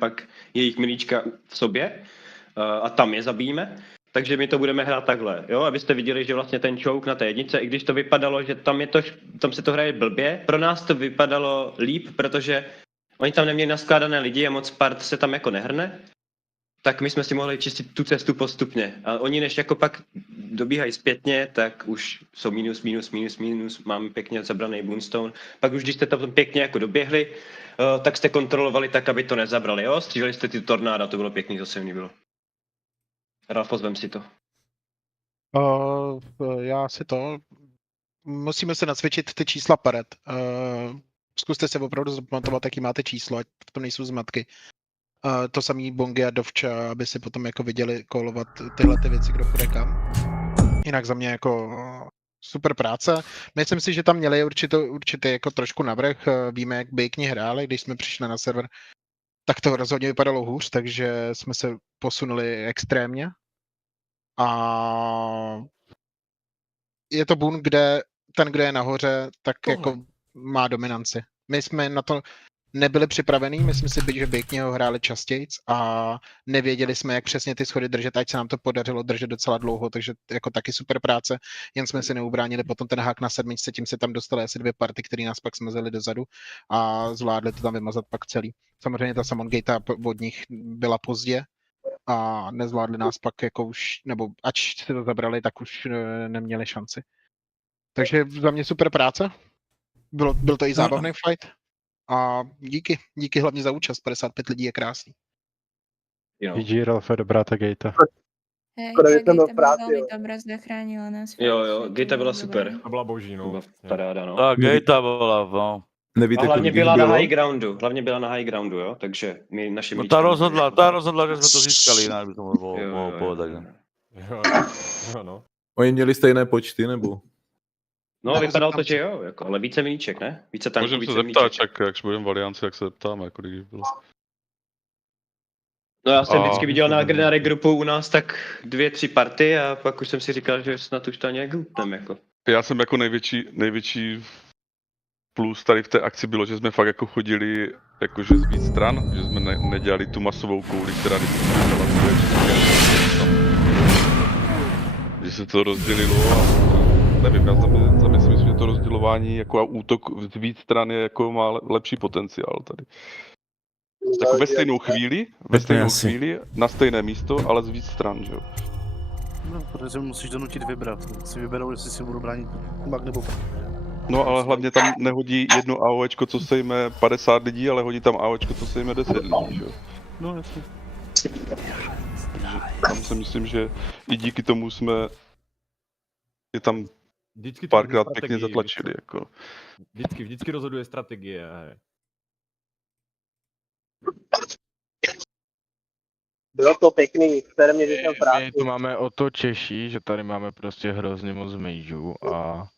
pak jejich milíčka v sobě a tam je zabijíme. Takže my to budeme hrát takhle, jo, abyste viděli, že vlastně ten choke na té jednice, i když to vypadalo, že tam se to hraje blbě, pro nás to vypadalo líp, protože oni tam neměli naskládané lidi a moc part se tam jako nehrne, tak my jsme si mohli čistit tu cestu postupně. A oni než jako pak dobíhají zpětně, tak už jsou minus, máme pěkně zabraný Boomstone. Pak už když jste tam pěkně jako doběhli, tak jste kontrolovali tak, aby to nezabrali, jo? Stříleli jste ty tornáda, to bylo pěkný, to se mi bylo. Ralfo, zvem si to. Já si to... Musíme se nacvičit ty čísla paret. Zkuste se opravdu zapamatovat, jaký máte číslo, ať to nejsou zmatky. To samý Bongy a Dovča, aby si potom jako viděli kolovat tyhle ty věci, kdo půjde kam. Jinak za mě jako super práce. Myslím si, že tam měli určitě jako trošku navrch. Víme, jak Bejkni hráli, když jsme přišli na server, tak to rozhodně vypadalo hůř, takže jsme se posunuli extrémně. A je to boon, kde ten, kdo je nahoře, tak jako má dominanci. My jsme na to nebyli připravení, myslím si, že Bejkni ho hráli častějc a nevěděli jsme, jak přesně ty schody držet, ať se nám to podařilo držet docela dlouho, takže jako taky super práce, jen jsme si neubránili potom ten hák na 7, tím se tam dostali asi 2 party, které nás pak smazili dozadu a zvládli to tam vymazat pak celý. Samozřejmě ta Summon Gate od nich byla pozdě a nezvládli nás pak jako už, nebo ač si to zabrali, tak už neměli šanci. Takže za mě super práce. Byl to i zábavný fight. A díky hlavně za účast, 55 lidí je krásný. GG, Ralfe, dobrá ta Gata. Gata byla velmi dobrá, zachránila nás. Jo, Gata byla super. To byla boží, no. Paráda, no. Ta Gata byla, no. A hlavně byla na high groundu, jo, takže my naši... No ta rozhodla, že jsme to získali, jinak by to bylo takhle. Jo, no. Oni měli stejné počty, nebo? No, vypadalo to, že jo, jako, ale více milíček, ne? Více tanků, můžeme více se zeptat, milíček. jak budeme v Alianci, jak se zeptáme, jako když bylo. No já jsem vždycky viděl na regrupu u nás tak 2-3 party a pak už jsem si říkal, že snad už to nějak hlupneme, jako. Já jsem jako největší plus tady v té akci bylo, že jsme fakt jako chodili jakože z víc stran, že jsme nedělali tu masovou kouli, která že se to rozdělilo a nevím, já za mě si myslím, že to rozdělování jako a útok z víc stran je jako má lepší potenciál tady. Jako ve stejnou chvíli, na stejné místo, ale z víc stran, že jo. No, protože musíš donutit vybrat. Si vyberou, jestli si budu bránit mag nebo No, ale hlavně tam nehodí jedno AOEčko, co sejme 50 lidí, ale hodí tam AOEčko, co sejme 10 lidí, že jo. No, jasně. Tam si myslím, že i díky tomu jsme je tam párkrát pěkně zatlačili, jako. Vždycky rozhoduje strategie. Bylo to pěkný, firmě, že jsem práci. My tu máme o to Češí, že tady máme prostě hrozně moc mageů a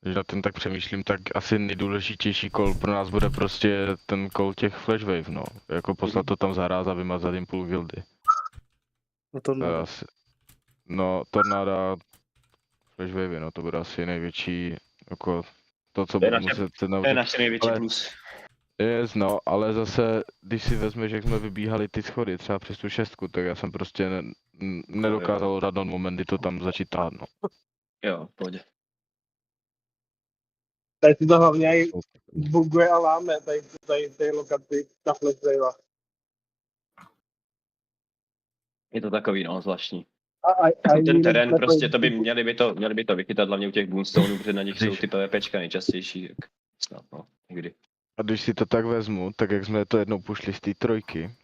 když na ten tak přemýšlím, tak asi nejdůležitější call pro nás bude prostě ten call těch flashwave, no. Jako poslat to tam zaráz a vymazat jim půl guildy. No tornáda, flashwave, no to bude asi největší, jako to, co bude muset... To je naše největší plus. No, ale zase, když si vezmeš, jak jsme vybíhali ty schody, třeba přes tu 6, tak já jsem prostě nedokázal dát na moment, kdy to tam začít tát, no. Jo, pohodě. Tady si to hlavně i buguje a láme, tady lokaci na flashwave. Je to takový, no, zvláštní. Ten terén prostě, to by měli by to vychytat hlavně u těch Boomstoneů, protože na nich jsou ty PvPčka nejčastější, tak snad, no, někdy. A když si to tak vezmu, tak jak jsme to jednou pušli z té trojky,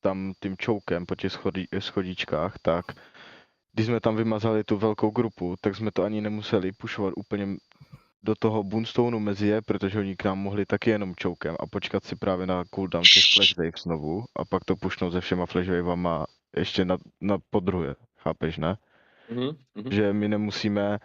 tam tím čoukem po těch schodíčkách, tak když jsme tam vymazali tu velkou grupu, tak jsme to ani nemuseli pušovat úplně do toho Boomstoneu mezi je, protože oni k nám mohli taky jenom čoukem a počkat si právě na cooldown těch flashwave znovu a pak to pušnout se všema flashwavama ještě na podruhé, chápeš, ne? Že my nemusíme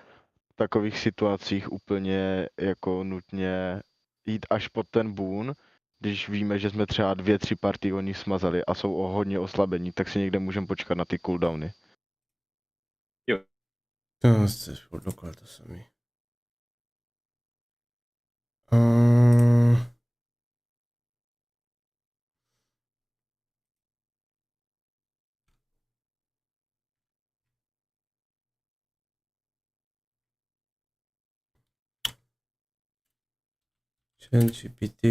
v takových situacích úplně jako nutně jít až pod ten boon, když víme, že jsme třeba 2-3 party oni smazali a jsou hodně oslabení, tak si někde můžeme počkat na ty cooldowny. Jo. To jste furt dokola to samý. ChatGPT.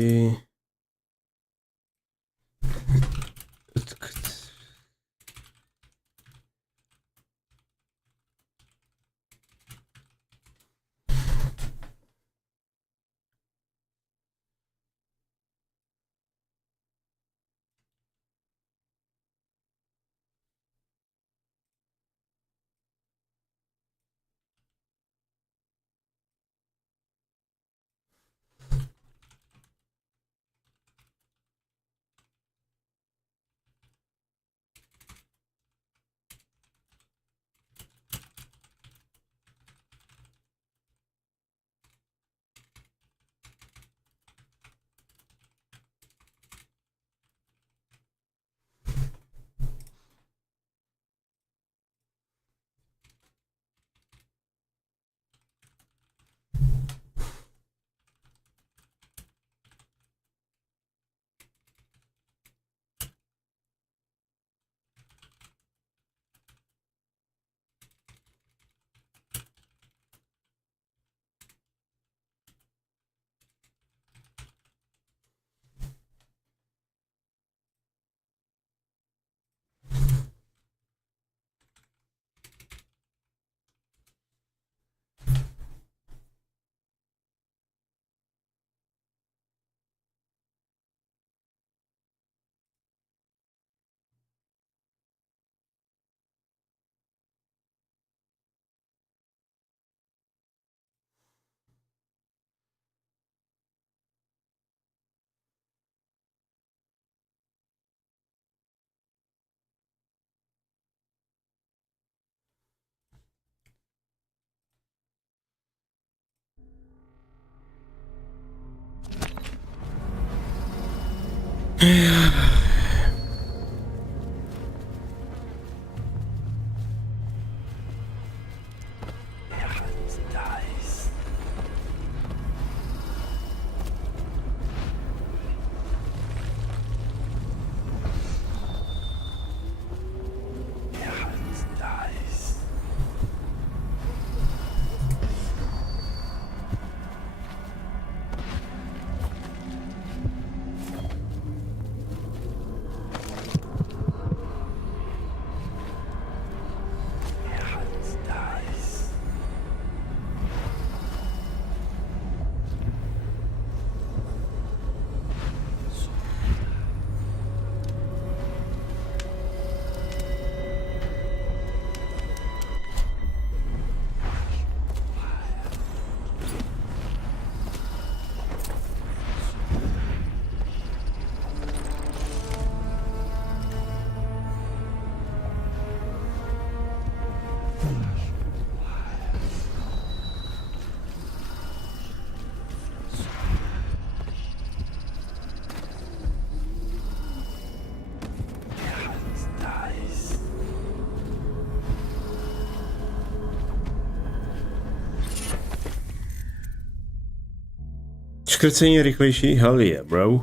Škrcení rychlejší? Hell yeah, bro.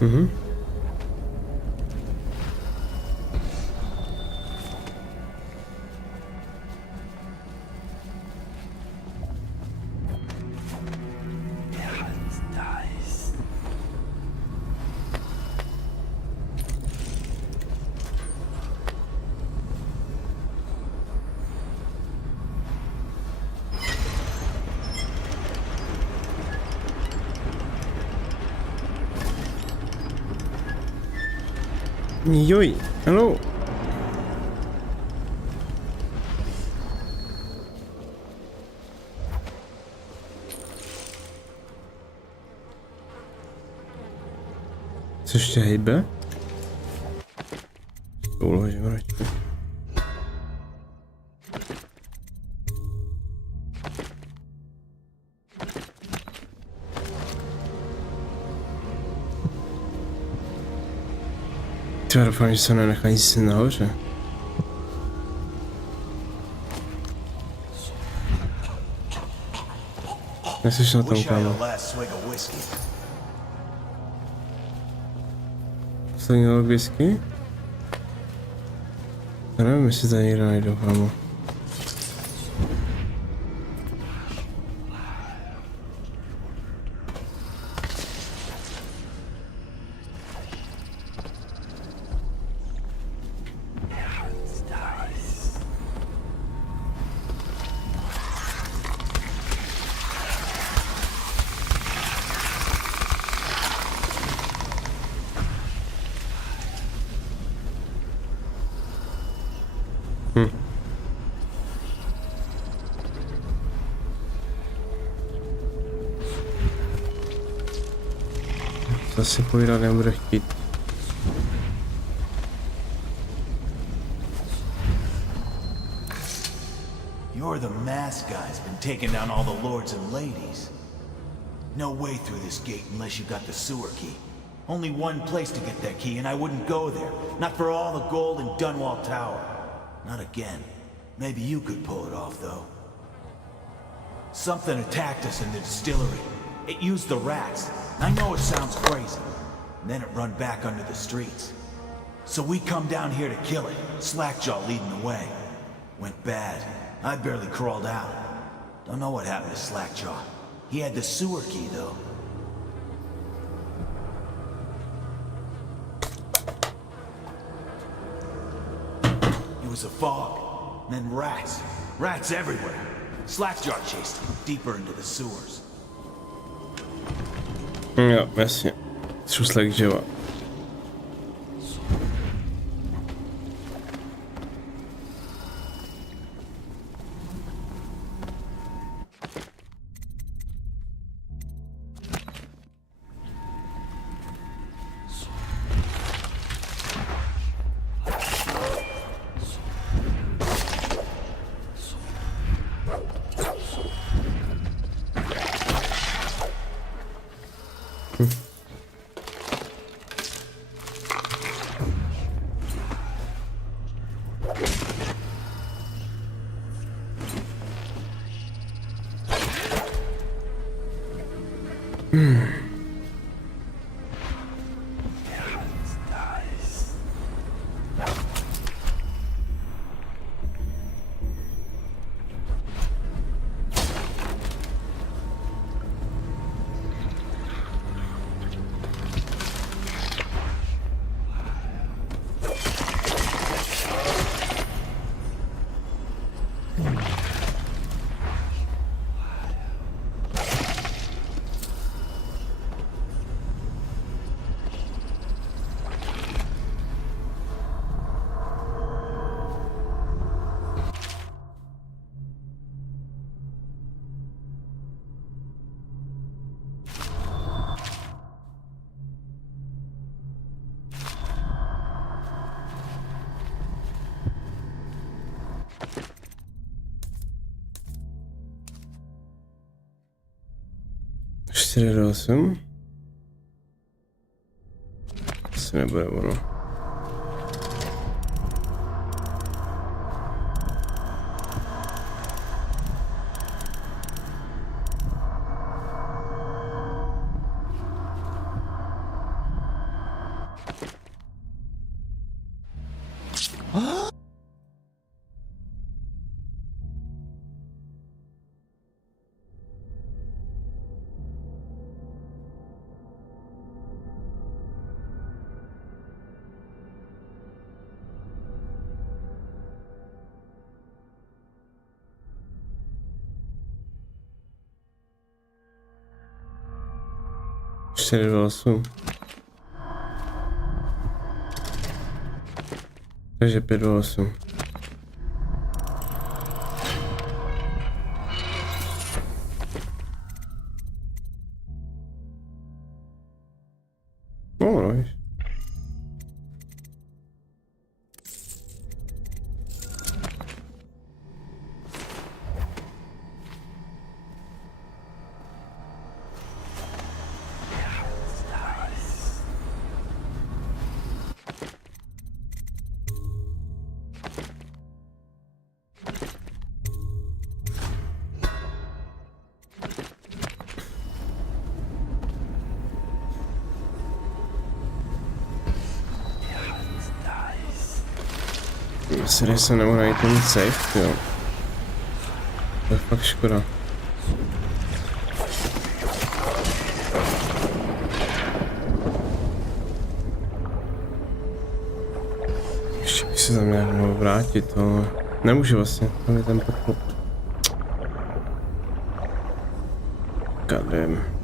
Mhm. Joj, hello. Se ještě hejbe? Uložím radši. Já doufám, že se nenechá nic nahoře. Neslyšel tam, kámo. Poslední log whisky? Já nevím, jestli to někdo najdu, kámo. Zase povídat nebude chtít. You're the masked guy's been taking down all the lords and ladies. No way through this gate unless you got the sewer key. Only one place to get that key and I wouldn't go there. Not for all the gold in Dunwall Tower. Not again. Maybe you could pull it off though. Something attacked us in the distillery. It used the rats. I know it sounds crazy. And then it run back under the streets. So we come down here to kill it. Slackjaw leading the way. Went bad. I barely crawled out. Don't know what happened to Slackjaw. He had the sewer key though. It was a fog. And then rats. Rats everywhere. Slackjaw chased him deeper into the sewers. Jo, jasně. Šuslek živa. Čtyři do 8. Asi nebude ono. Čtyři do 8. Takže 5 do 8. No, nice. Asi se nemohu najít ten safe, jo. To je fakt škoda. Ještě bych se tam nějak mohl vrátit, ale nemůžu vlastně, tam je ten podklop. Goddamm.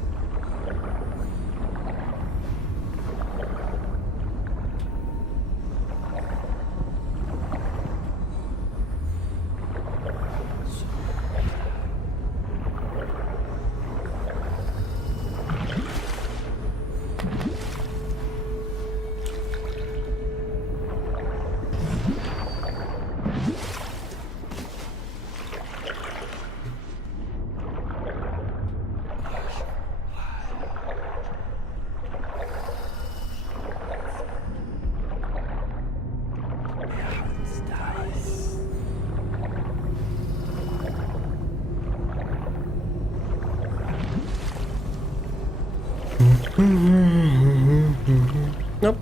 Nope.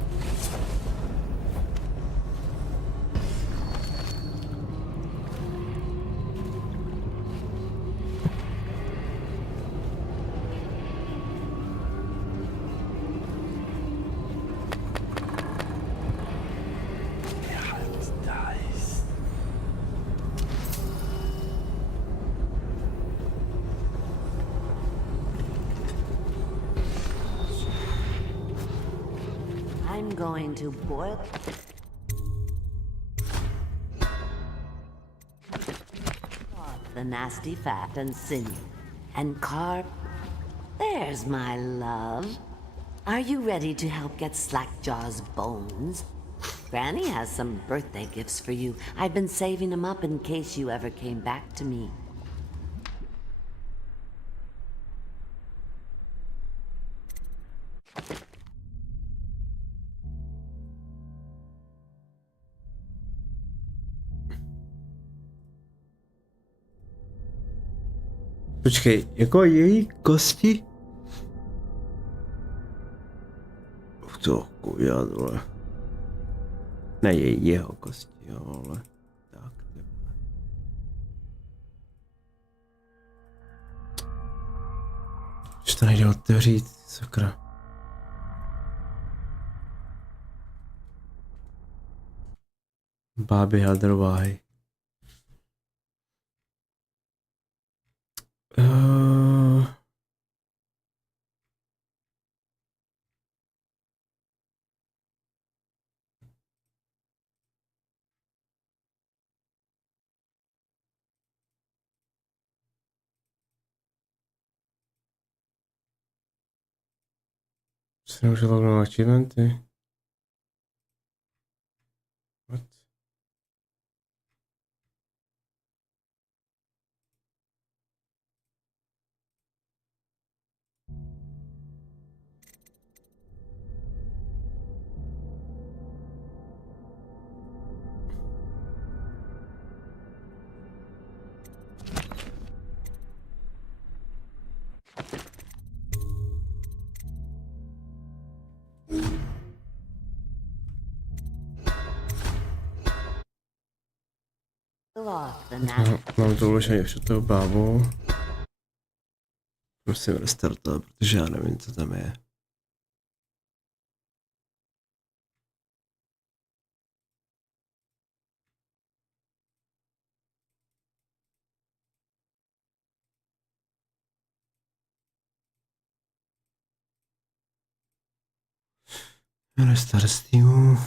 I'm going to boil off the nasty fat and sinew and carve. There's my love. Are you ready to help get Slackjaw's bones? Granny has some birthday gifts for you. I've been saving them up in case you ever came back to me. Počkej, jako její kosti? To kujat, vole. Ne jeho kosti, jo, ale tak. Už to nejde otevřít, sakra. Báby hadrováhy. Se nemůžu lognout achievementy. What? Mám to uložené před tou bábou. Musím restartovat, protože já nevím, co tam je. Restart Steamu.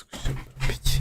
Zkušem piči.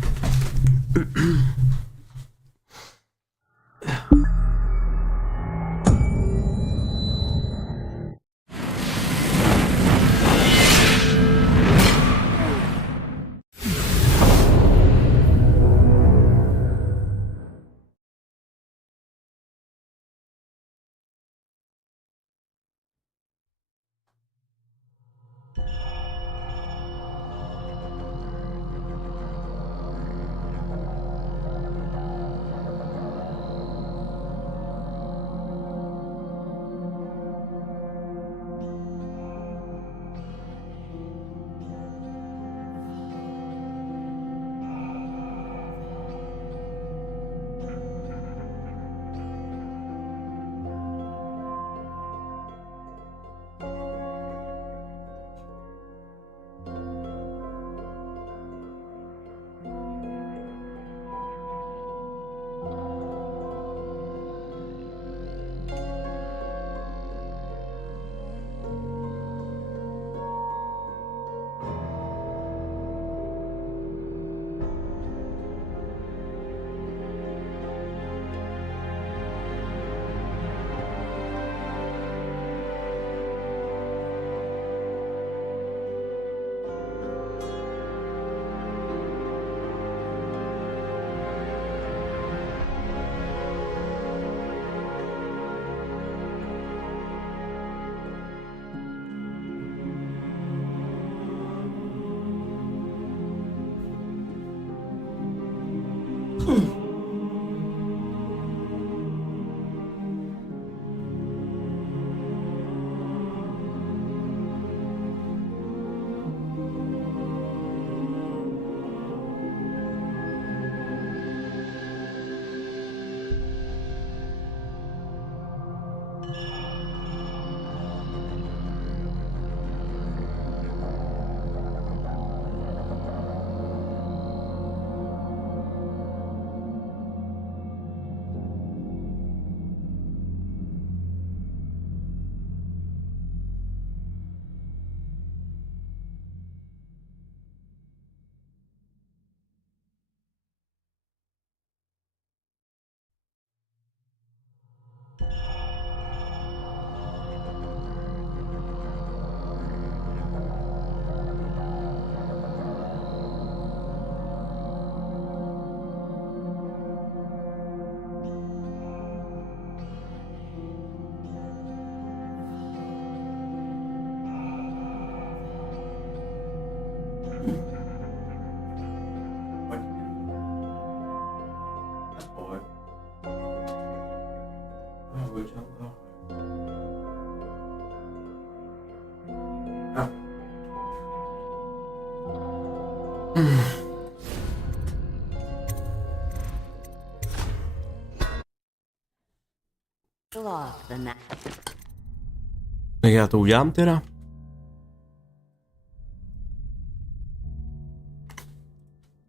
Jak já to udělám teda?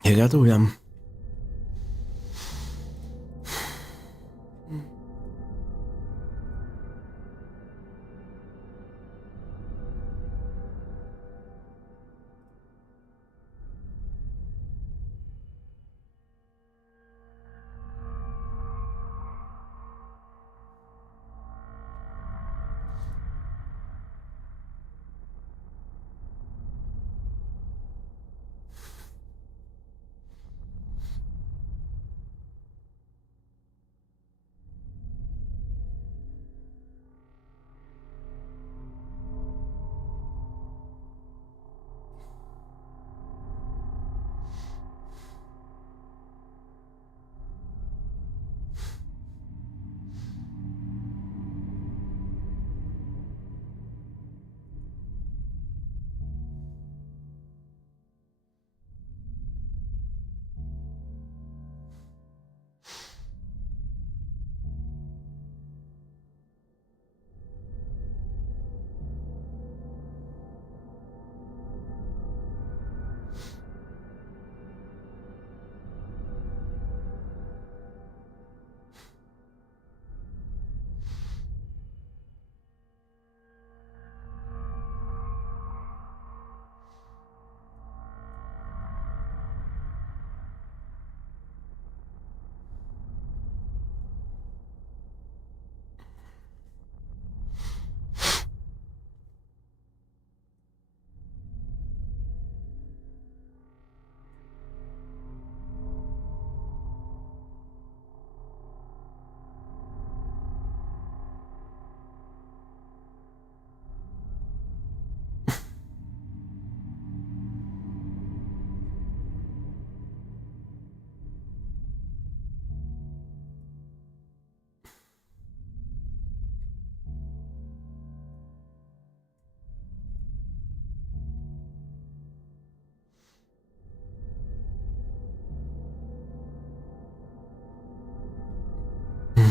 Jak já to udělám?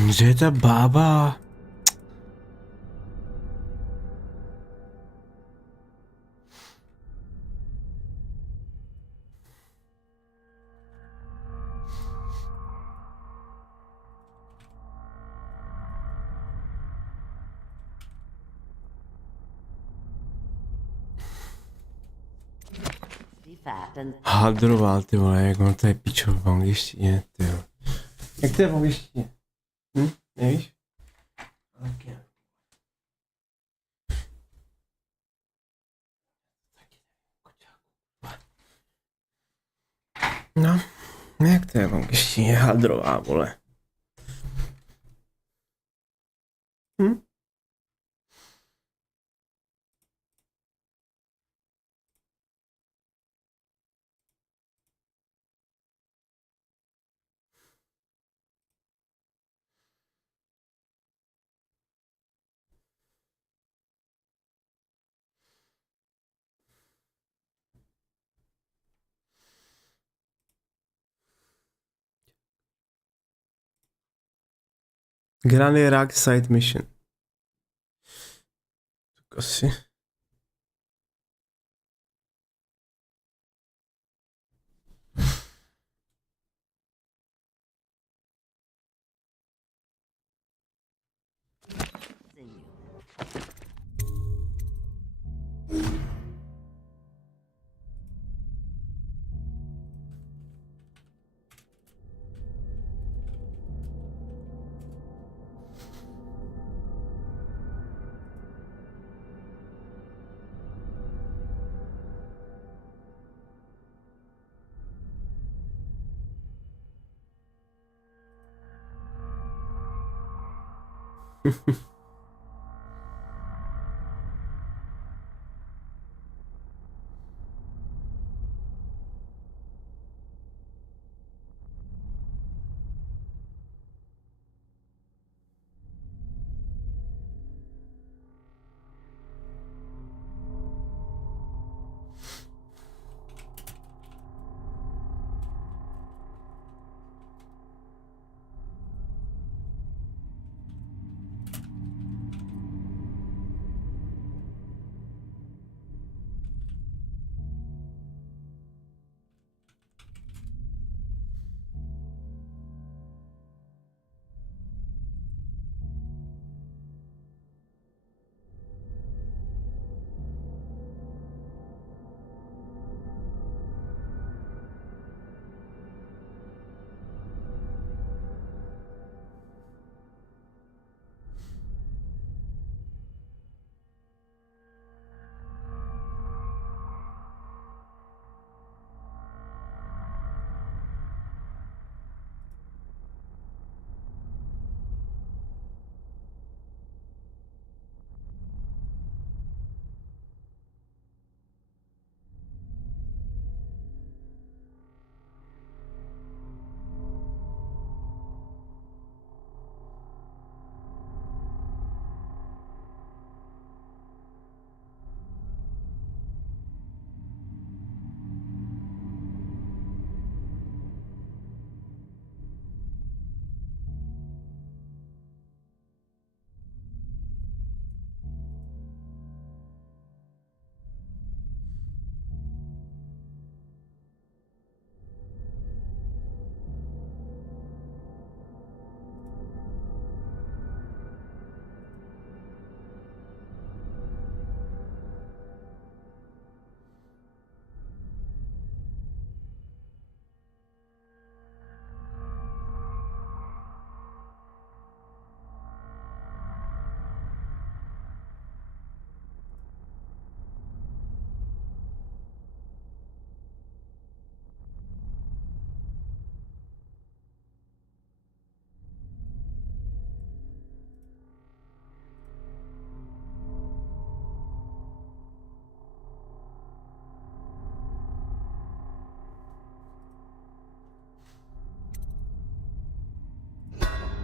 Kde je ta bába? Hadroval, ty vole, jak ono to je pičo v angličtině, ty jo. Jak to je v angličtině? Nevíš? Okay. No, jak to je v angličtině? Hadrová, vole. Granny Rock Side Mission. Tak asi.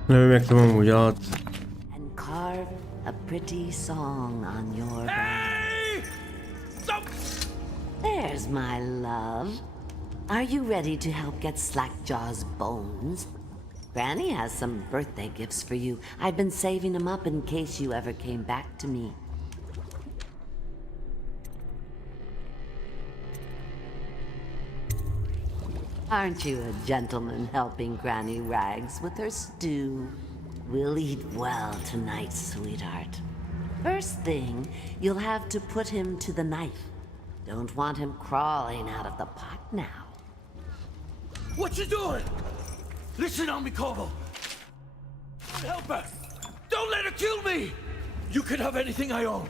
Nevím, jak to mám udělat. And carve a pretty song on your bones. There's my love. Are you ready to help get Slackjaw's bones? Granny has some birthday gifts for you. I've been saving them up in case you ever came back to me. Aren't you a gentleman helping Granny Rags with her stew? We'll eat well tonight, sweetheart. First thing, you'll have to put him to the knife. Don't want him crawling out of the pot now. What you doing? Listen on me, Corvo. Don't help her. Don't let her kill me. You can have anything I own.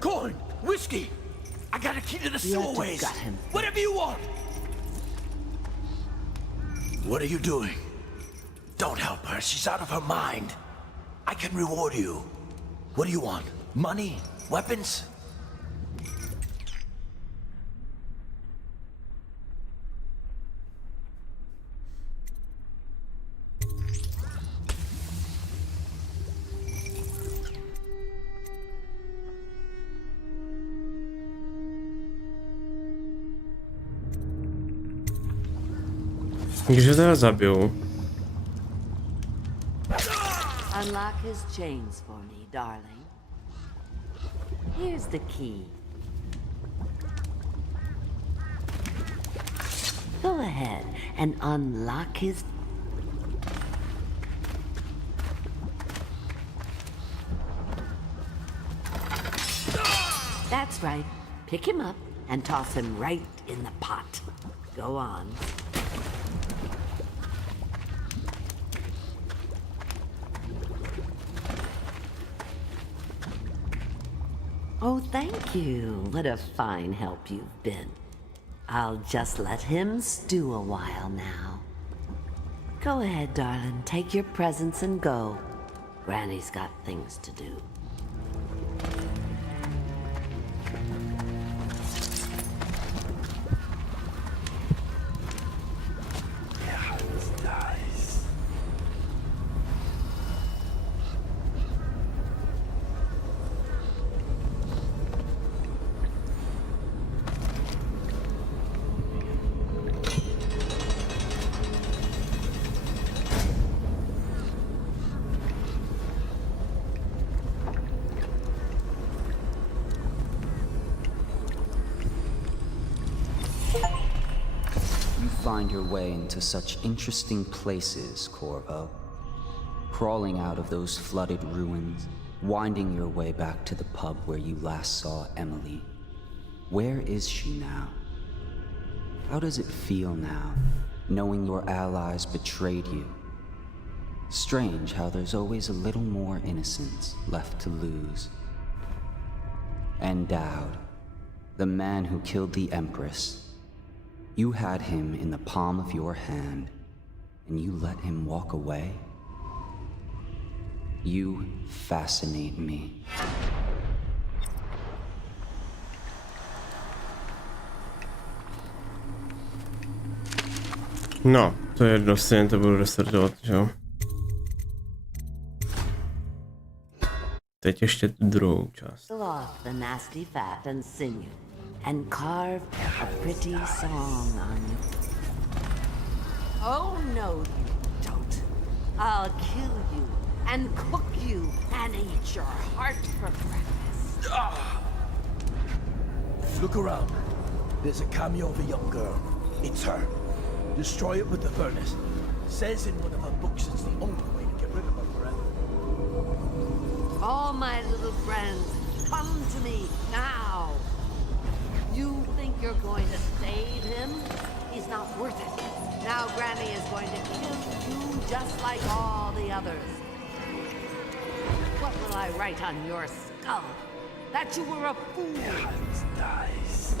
Corn, whiskey. I got a key to the sewerways. Whatever you want. What are you doing? Don't help her. She's out of her mind. I can reward you. What do you want? Money? Weapons? Když ho teda zabiju. Unlock his chains for me, darling. Here's the key. Go ahead and unlock his... That's right. Pick him up and toss him right in the pot. Go on. Oh, thank you. What a fine help you've been. I'll just let him stew a while now. Go ahead, darling. Take your presents and go. Granny's got things to do. Find your way into such interesting places, Corvo. Crawling out of those flooded ruins, winding your way back to the pub where you last saw Emily. Where is she now? How does it feel now, knowing your allies betrayed you? Strange how there's always a little more innocence left to lose. And Dowd, the man who killed the Empress. You had him in the palm of your hand, and you let him walk away? You fascinate me. No, to je jedno, stejně to budu restartovat, že jo? Teď ještě tu druhou část. The nasty fat and sinew, and carve a pretty song on you. Oh no, you don't. I'll kill you and cook you and eat your heart for breakfast. Look around. There's a cameo of a young girl. It's her. Destroy it with the furnace. Says in one of her books it's the only way to get rid of her forever. All my little friends, come to me now. You think you're going to save him? He's not worth it. Now Granny is going to kill you just like all the others. What will I write on your skull? That you were a fool. Hands dies.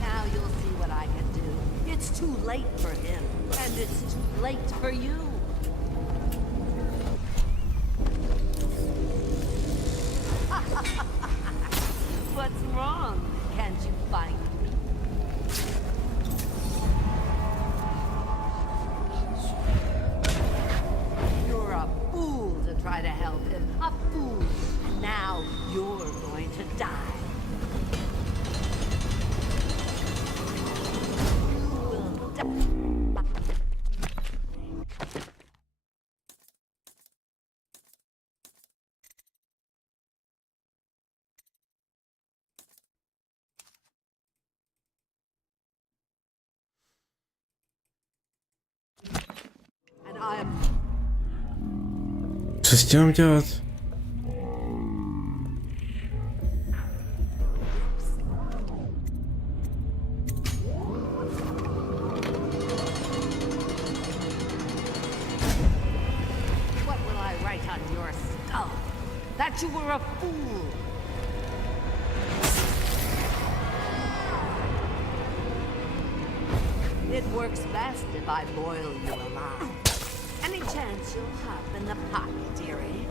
Now you'll see what I can do. It's too late for him, and it's too late for you. What's wrong? Can't you find me? You're a fool to try to help him. A fool. And now you're going to die. You will Co s tím mám dělat? What will I write on your skull? That you were a fool. It works best if I boil you alive. Any chance you'll hop in the pot, dearie?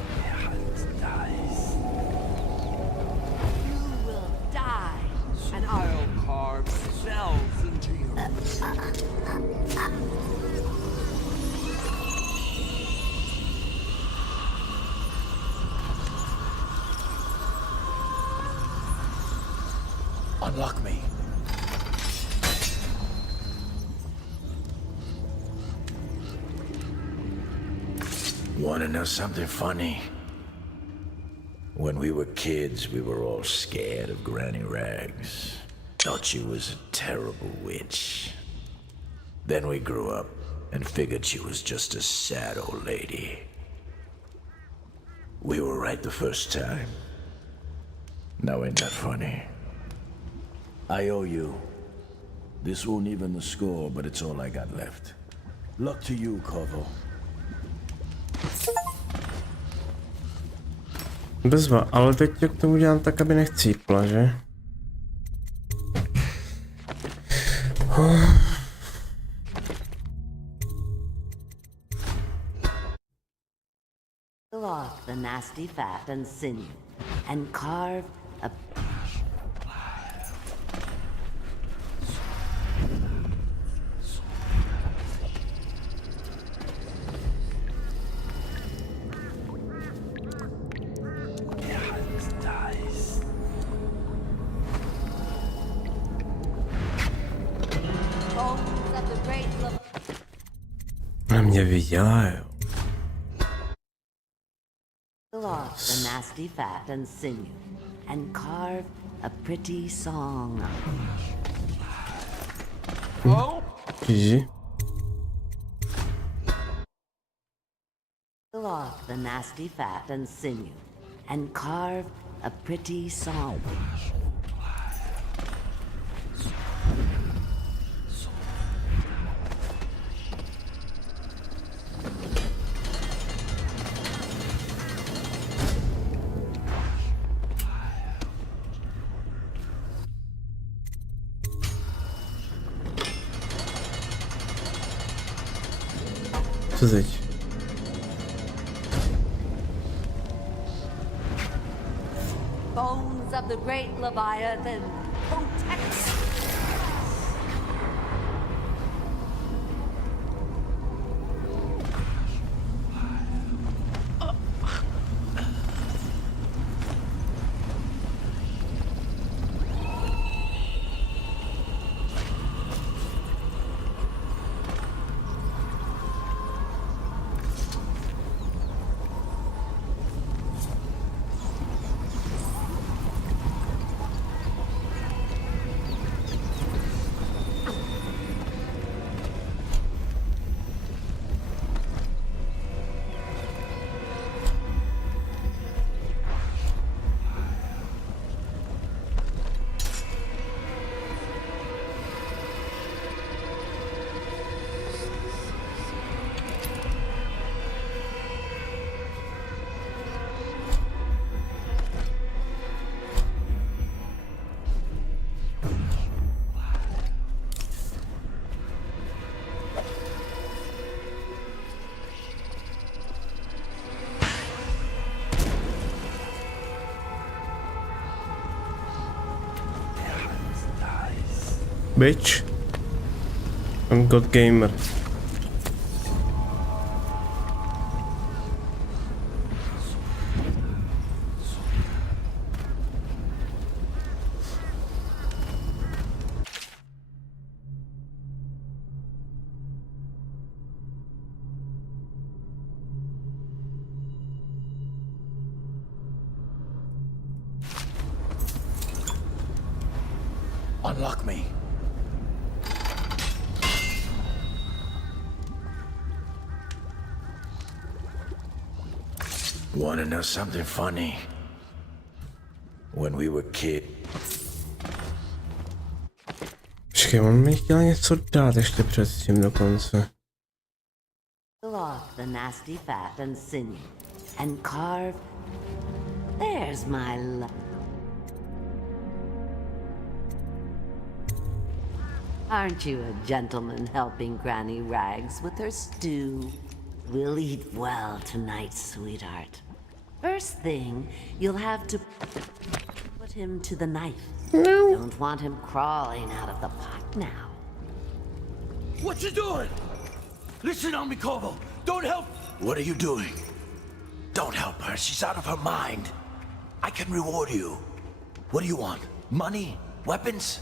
You will die, and I'll carve cells into you. Unlock me. Want to know something funny? When we were kids, we were all scared of Granny Rags. Thought she was a terrible witch. Then we grew up and figured she was just a sad old lady. We were right the first time. Now ain't that funny? I owe you. This won't even the score, but it's all I got left. Luck to you, Corvo. Bezva, ale teď jak to udělám tak, aby nechcípla, že? Peel off the nasty fat and sinew, and carve a... Na mě viděla, jo. Peel off the nasty fat and sinew, and carve a pretty song. Easy. Peel off the nasty fat and sinew, and carve a pretty song. Co teď? Bones of the great Leviathan, protect! Bitch. I'm God Gamer. Unlock me. Wanna know something funny? When we were kids. Počkej, on mi chtěl něco dát ještě předtím dokonce. Peel off the nasty fat and sinew and carve. There's my love. Aren't you a gentleman helping Granny Rags with her stew? We'll eat well tonight, sweetheart. First thing, you'll have to put him to the knife. No. Don't want him crawling out of the pot now. What you doing? Listen on me, Corvo. Don't help. What are you doing? Don't help her. She's out of her mind. I can reward you. What do you want? Money? Weapons?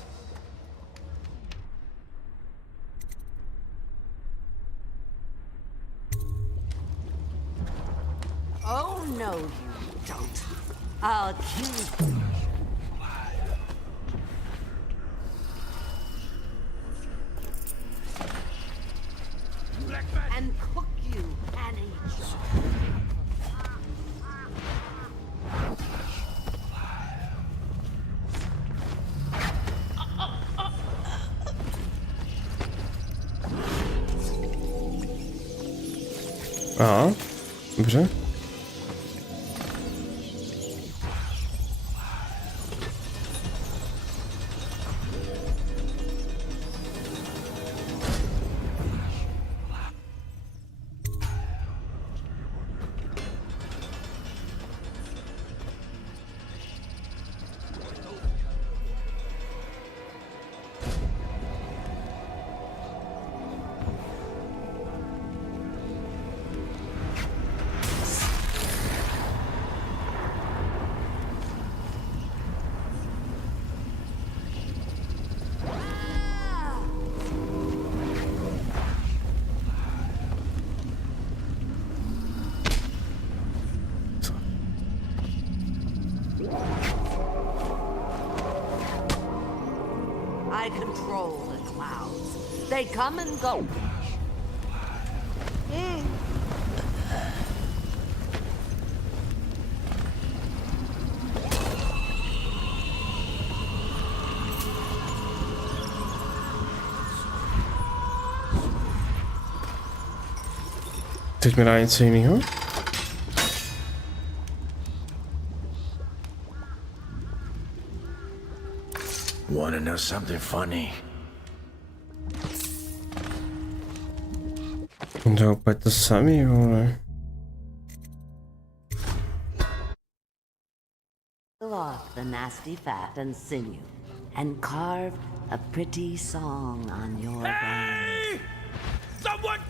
Oh, no, you don't. I'll accuse you. And cook you, Annie. Aha, dobře. I control the clouds. They come and go. Teď mi dá něco jiného? Wanna know something funny? To je úplně to samý, vole. Peel off the nasty fat and sinew and carve a pretty song on your bone. Someone!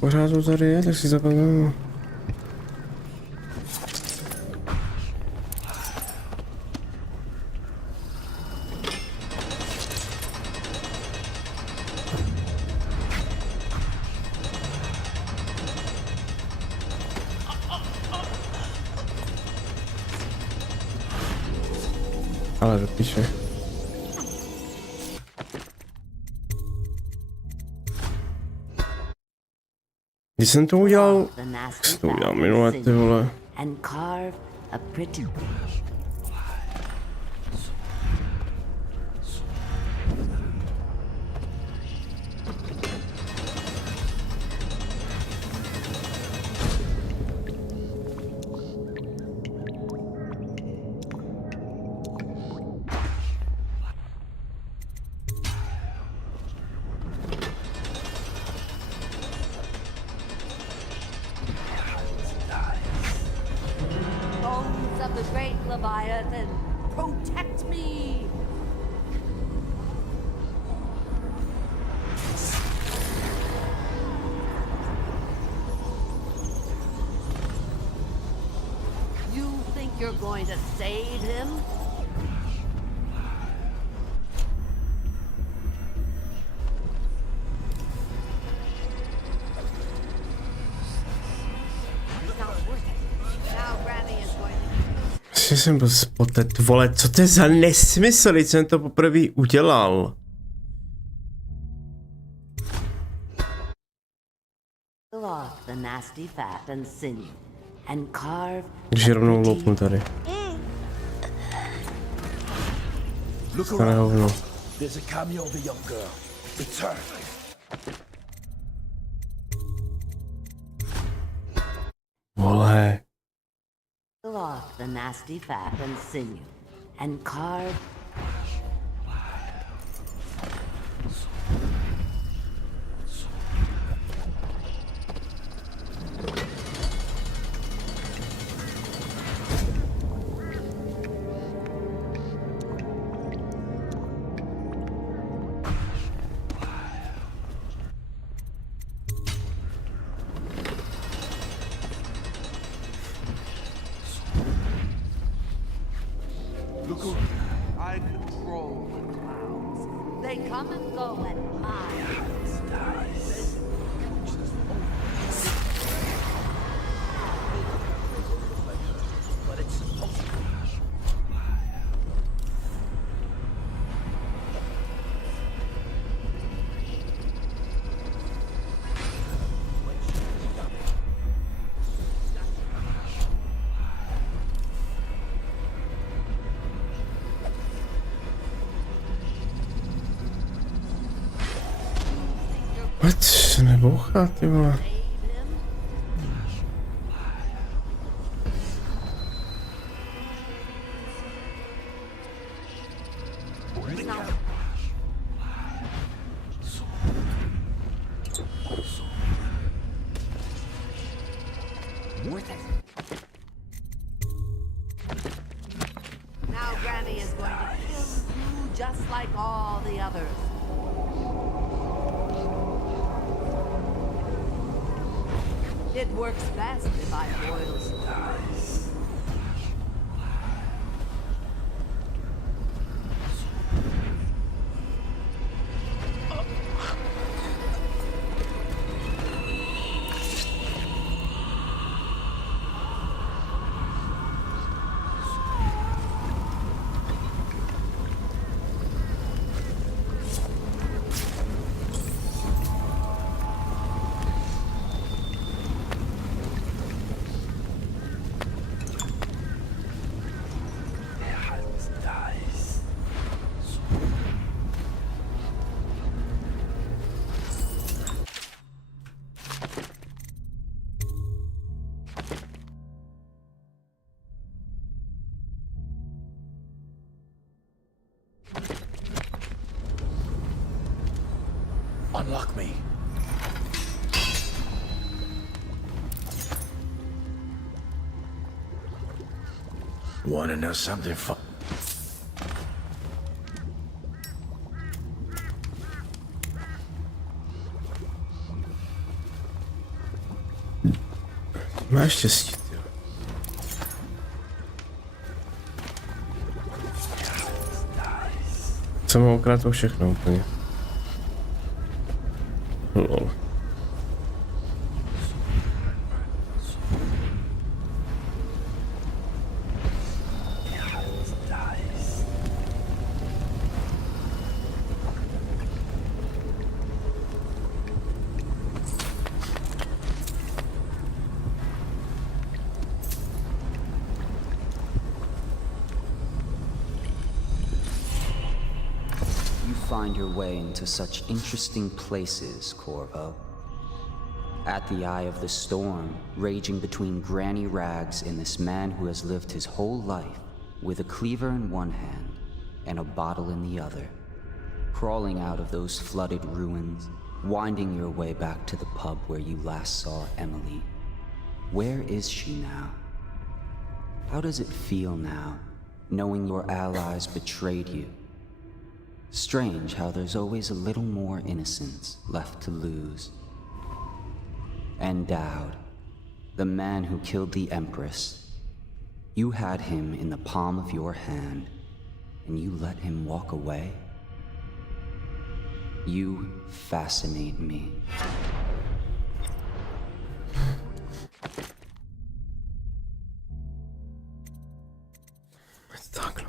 Pořád to tady je, tak si zapomenu. Ale do píše. Když jsem to udělal, jak to udělal minule, ty vole. And carve a pretty. Bones of the great Leviathan, protect me! You think you're going to save him? It's not worth it. Now Granny is going to... Strašně jsem byl spotet, vole, co to je za nesmysl, když jsem to poprvé udělal. Takže rovnou loupnu tady. Stane hovno. Vole. Off the nasty fat and sinew, and carve. I control the clouds. They come and go at my eyes. But it's supposed to be. What? Se nebouchá, ty vole. Now Granny is going to kill you just like all the others. It works best if I boil some rice. Unlock me. Wanna know something fun? Máš štěstí, ty. Jsem ho ukradl všechno úplně. Lol. Find your way into such interesting places, Corvo. At the eye of the storm, raging between granny rags and this man who has lived his whole life with a cleaver in one hand and a bottle in the other. Crawling out of those flooded ruins, winding your way back to the pub where you last saw Emily. Where is she now? How does it feel now, knowing your allies betrayed you? Strange how there's always a little more innocence left to lose. And Dowd, the man who killed the Empress. You had him in the palm of your hand, and you let him walk away? You fascinate me. Tak no.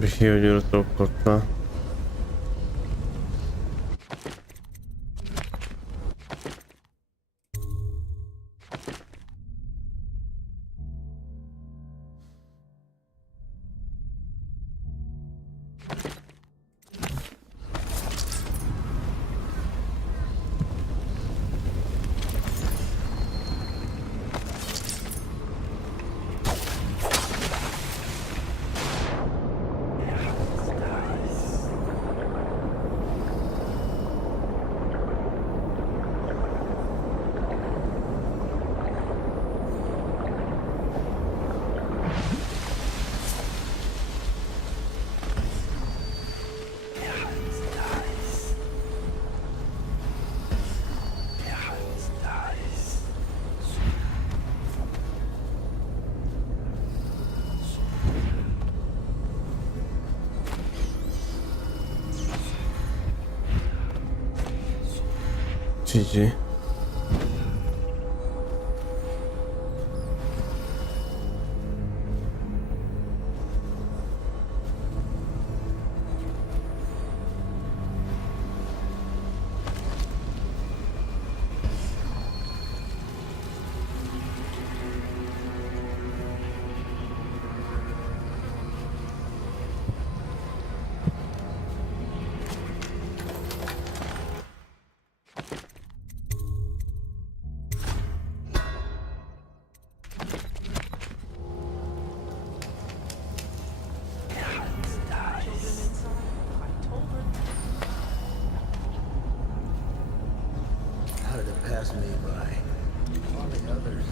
Bych ji hodil do toho kotla. GG. How did it pass me by? All the others.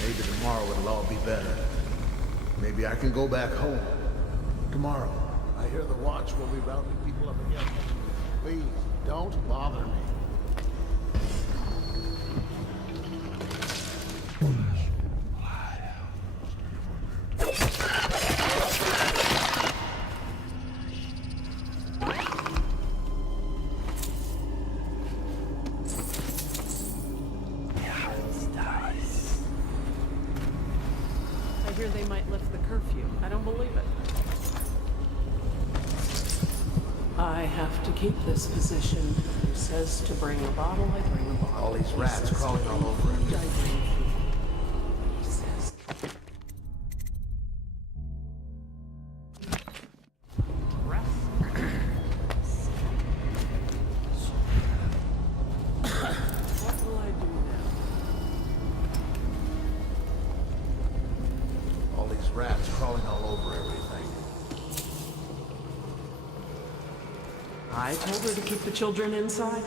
Maybe tomorrow it'll all be better. Maybe I can go back home. Tomorrow. I hear the watch will be rounding people up again. Please, don't bother me. I hear they might lift the curfew. I don't believe it. I have to keep this position. Who says to bring a bottle, I bring a bottle. All these rats crawling all over him. He says. What will I do now? All these rats crawling all over everything. I told her to keep the children inside.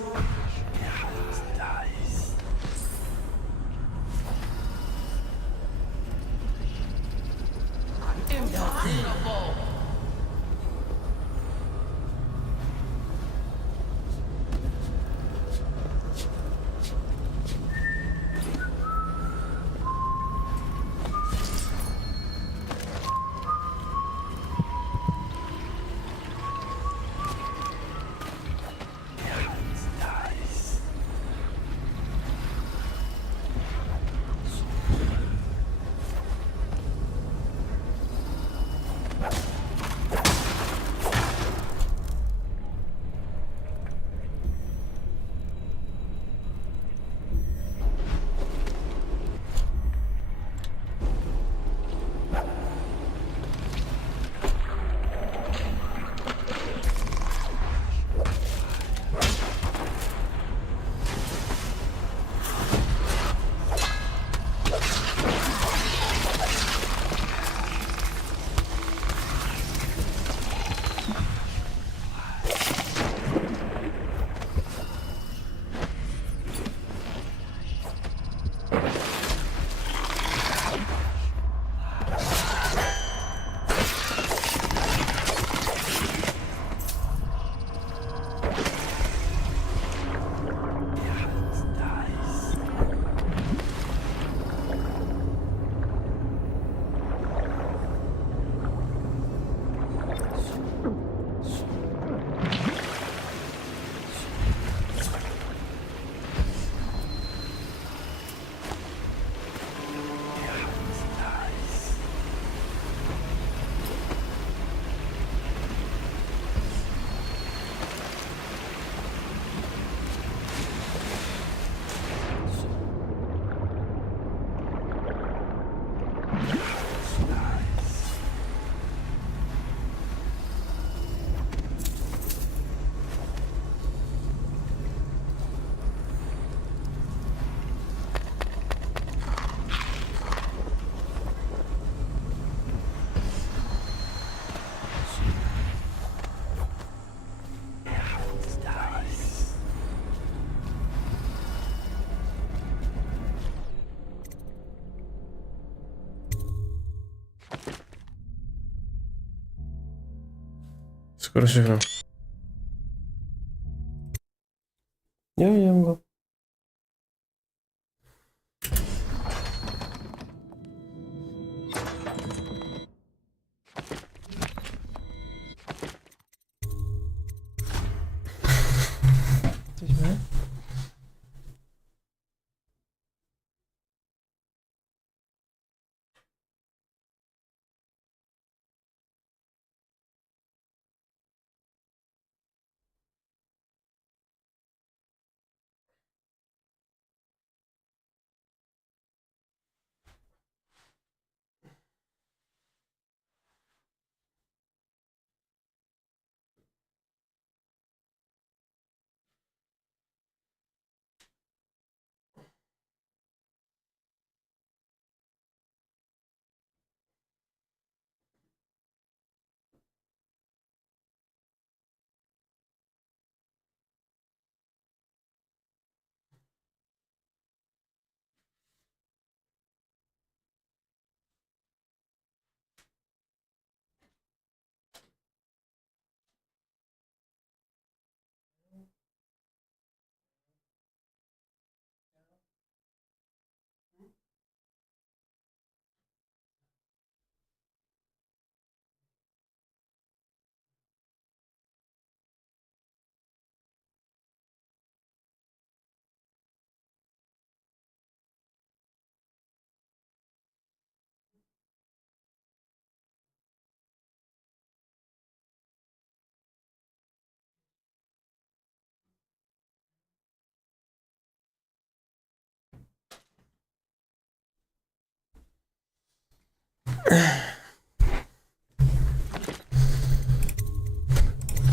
Impossible! Skoro všechno. Jo, jdem go. Teďme.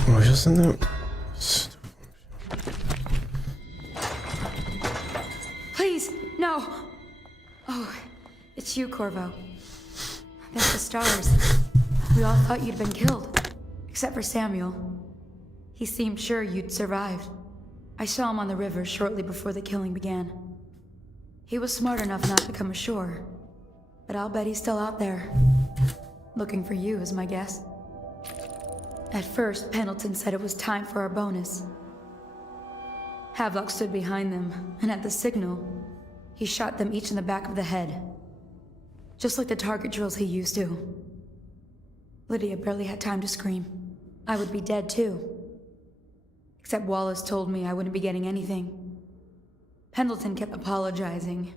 Možná jsem tam... Please, no! Oh, it's you, Corvo. That's the stars. We all thought you'd been killed. Except for Samuel. He seemed sure you'd survived. I saw him on the river shortly before the killing began. He was smart enough not to come ashore. But I'll bet he's still out there. Looking for you, is my guess. At first, Pendleton said it was time for our bonus. Havelock stood behind them, and at the signal, he shot them each in the back of the head. Just like the target drills he used to. Lydia barely had time to scream. I would be dead too. Except Wallace told me I wouldn't be getting anything. Pendleton kept apologizing,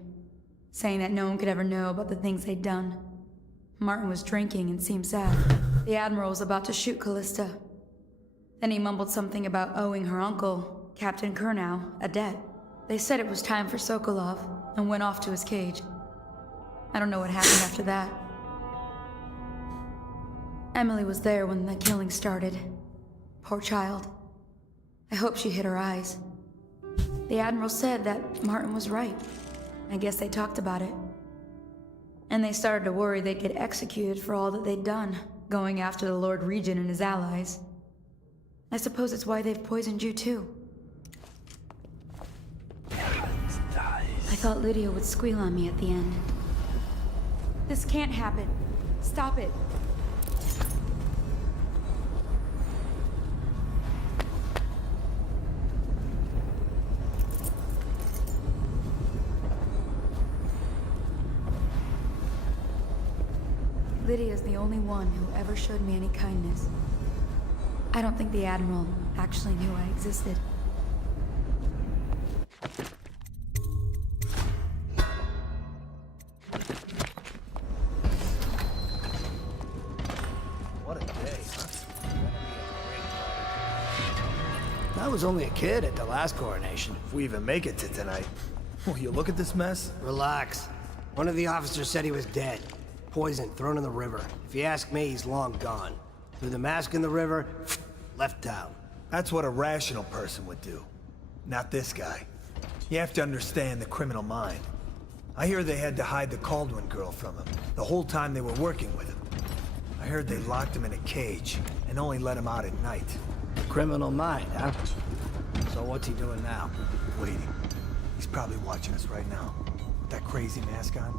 saying that no one could ever know about the things they'd done. Martin was drinking and seemed sad. The Admiral was about to shoot Callista. Then he mumbled something about owing her uncle, Captain Kurnow, a debt. They said it was time for Sokolov, and went off to his cage. I don't know what happened after that. Emily was there when the killing started. Poor child. I hope she hid her eyes. The Admiral said that Martin was right. I guess they talked about it. And they started to worry they'd get executed for all that they'd done, going after the Lord Regent and his allies. I suppose it's why they've poisoned you too. I thought Lydia would squeal on me at the end. This can't happen. Stop it. Lydia's the only one who ever showed me any kindness. I don't think the Admiral actually knew I existed. What a day, huh? I was only a kid at the last coronation, if we even make it to tonight. Will you look at this mess? Relax. One of the officers said he was dead. Poisoned, thrown in the river. If you ask me, he's long gone. Threw the mask in the river, left town. That's what a rational person would do. Not this guy. You have to understand the criminal mind. I hear they had to hide the Caldwin girl from him, the whole time they were working with him. I heard they locked him in a cage, and only let him out at night. Criminal mind, huh? So what's he doing now? Waiting. He's probably watching us right now. With that crazy mask on.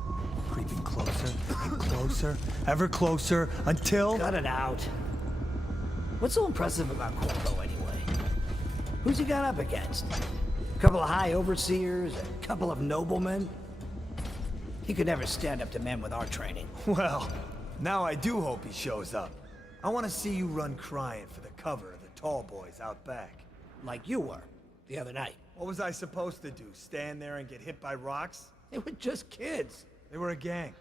Creeping closer and closer, ever closer, until... Cut it out. What's so impressive about Corvo anyway? Who's he got up against? A couple of high overseers, a couple of noblemen? He could never stand up to men with our training. Well, now I do hope he shows up. I want to see you run crying for the cover of the tall boys out back. Like you were, the other night. What was I supposed to do, stand there and get hit by rocks? They were just kids. They were a gang.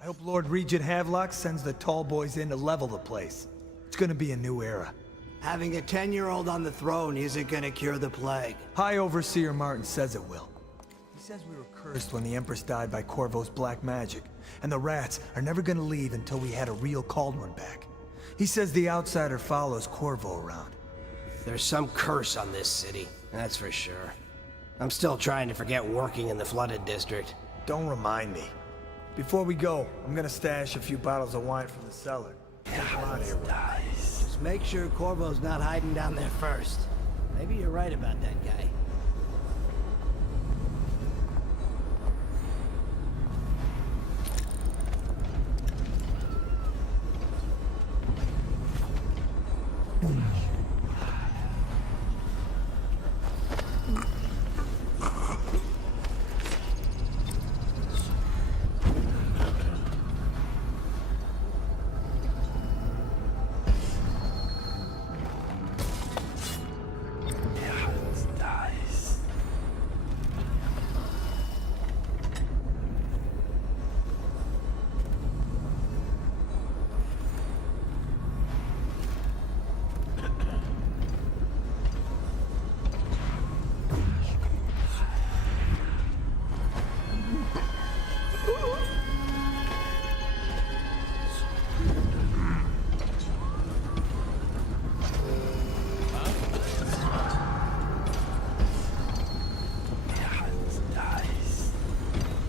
I hope Lord Regent Havelock sends the tall boys in to level the place. It's gonna be a new era. Having a 10-year-old on the throne isn't gonna cure the plague. High Overseer Martin says it will. He says we were cursed when the Empress died by Corvo's black magic, and the rats are never gonna leave until we had a real Caldwin back. He says the outsider follows Corvo around. There's some curse on this city, that's for sure. I'm still trying to forget working in the flooded district. Don't remind me. Before we go, I'm gonna stash a few bottles of wine from the cellar. Just make sure Corvo's not hiding down there first. Maybe you're right about that guy.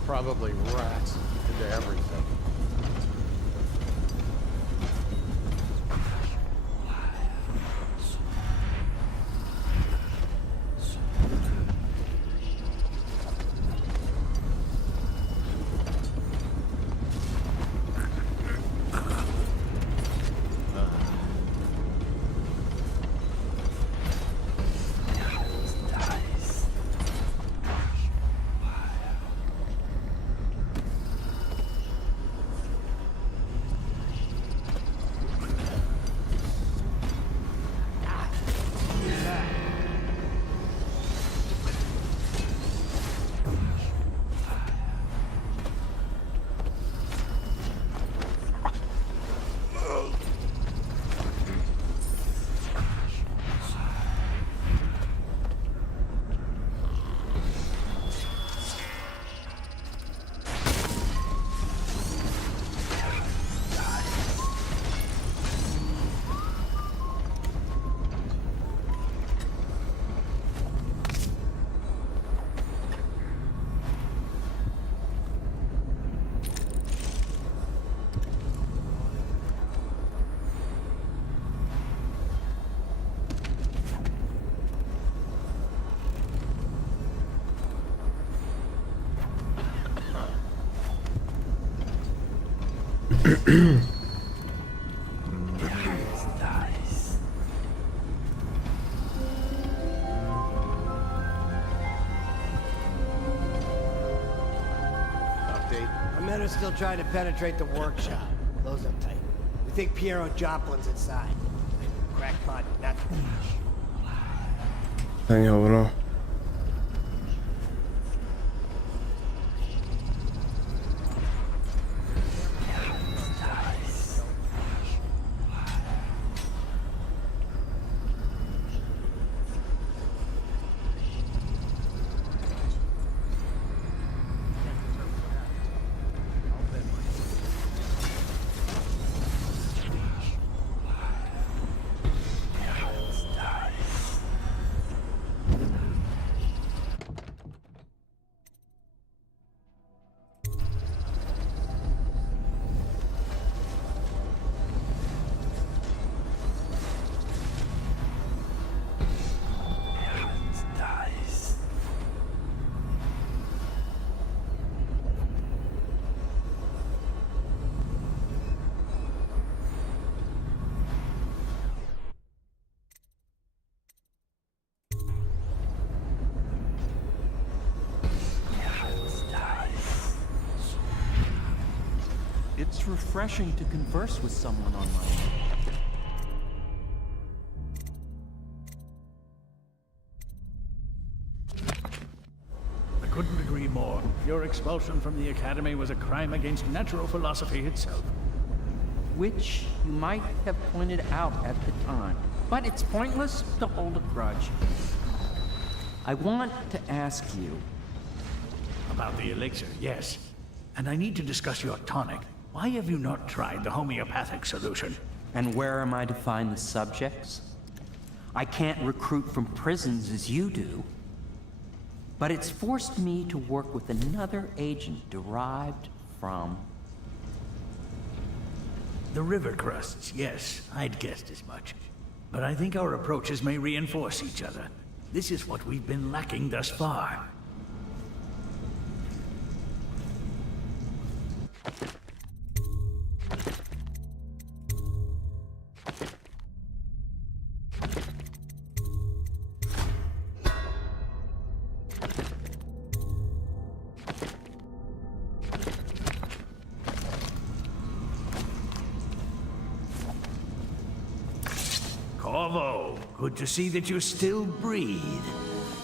Probably rats into everything. Our men are still trying to penetrate the workshop. Close up tight. We think Piero Joplin's inside. Crackpot, not the Není hovno. refreshing to converse with someone on my own. I couldn't agree more. Your expulsion from the Academy was a crime against natural philosophy itself. Which you might have pointed out at the time. But it's pointless to hold a grudge. I want to ask you... About the elixir, yes. And I need to discuss your tonic. Why have you not tried the homeopathic solution? And where am I to find the subjects? I can't recruit from prisons as you do. But it's forced me to work with another agent derived from... The river crusts, yes. I'd guessed as much. But I think our approaches may reinforce each other. This is what we've been lacking thus far. Corvo, good to see that you still breathe.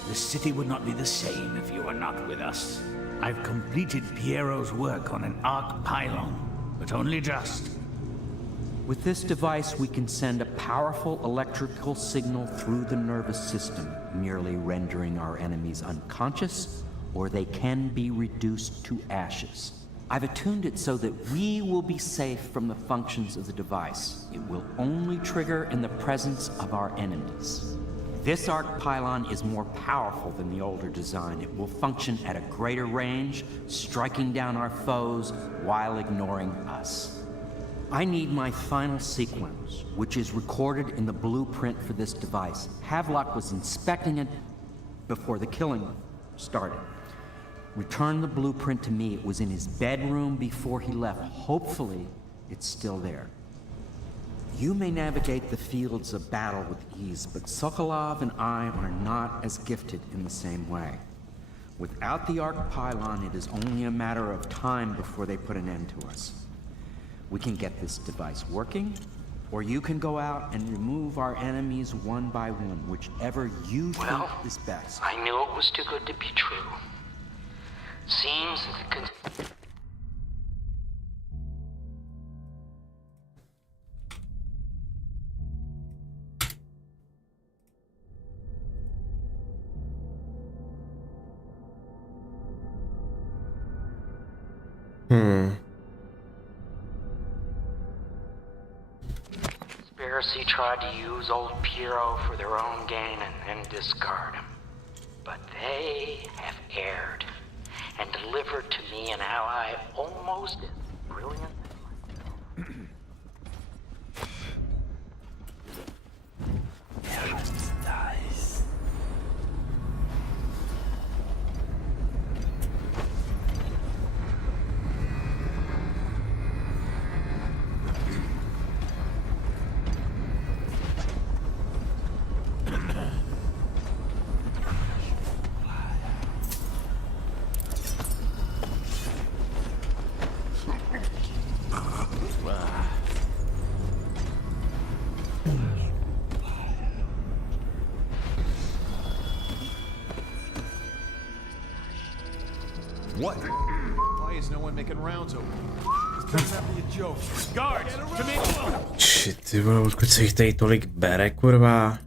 The city would not be the same if you were not with us. I've completed Piero's work on an arc pylon, but only just. With this device, we can send a powerful electrical signal through the nervous system, merely rendering our enemies unconscious, or they can be reduced to ashes. I've attuned it so that we will be safe from the functions of the device. It will only trigger in the presence of our enemies. This arc pylon is more powerful than the older design. It will function at a greater range, striking down our foes while ignoring us. I need my final sequence, which is recorded in the blueprint for this device. Havelock was inspecting it before the killing started. Return the blueprint to me. It was in his bedroom before he left. Hopefully, it's still there. You may navigate the fields of battle with ease, but Sokolov and I are not as gifted in the same way. Without the arc pylon, it is only a matter of time before they put an end to us. We can get this device working, or you can go out and remove our enemies one by one, whichever you think is best. I knew it was too good to be true. Seems that Conspiracy tried to use old Piero for their own gain and then discard him. But they have erred and delivered to me an ally almost as brilliant as myself. Nice. What? Why is no one making rounds over here? This doesn't have to be a joke. Guards, come in. Shit, ty vole, odkud se jich tady tolik bere, kurva?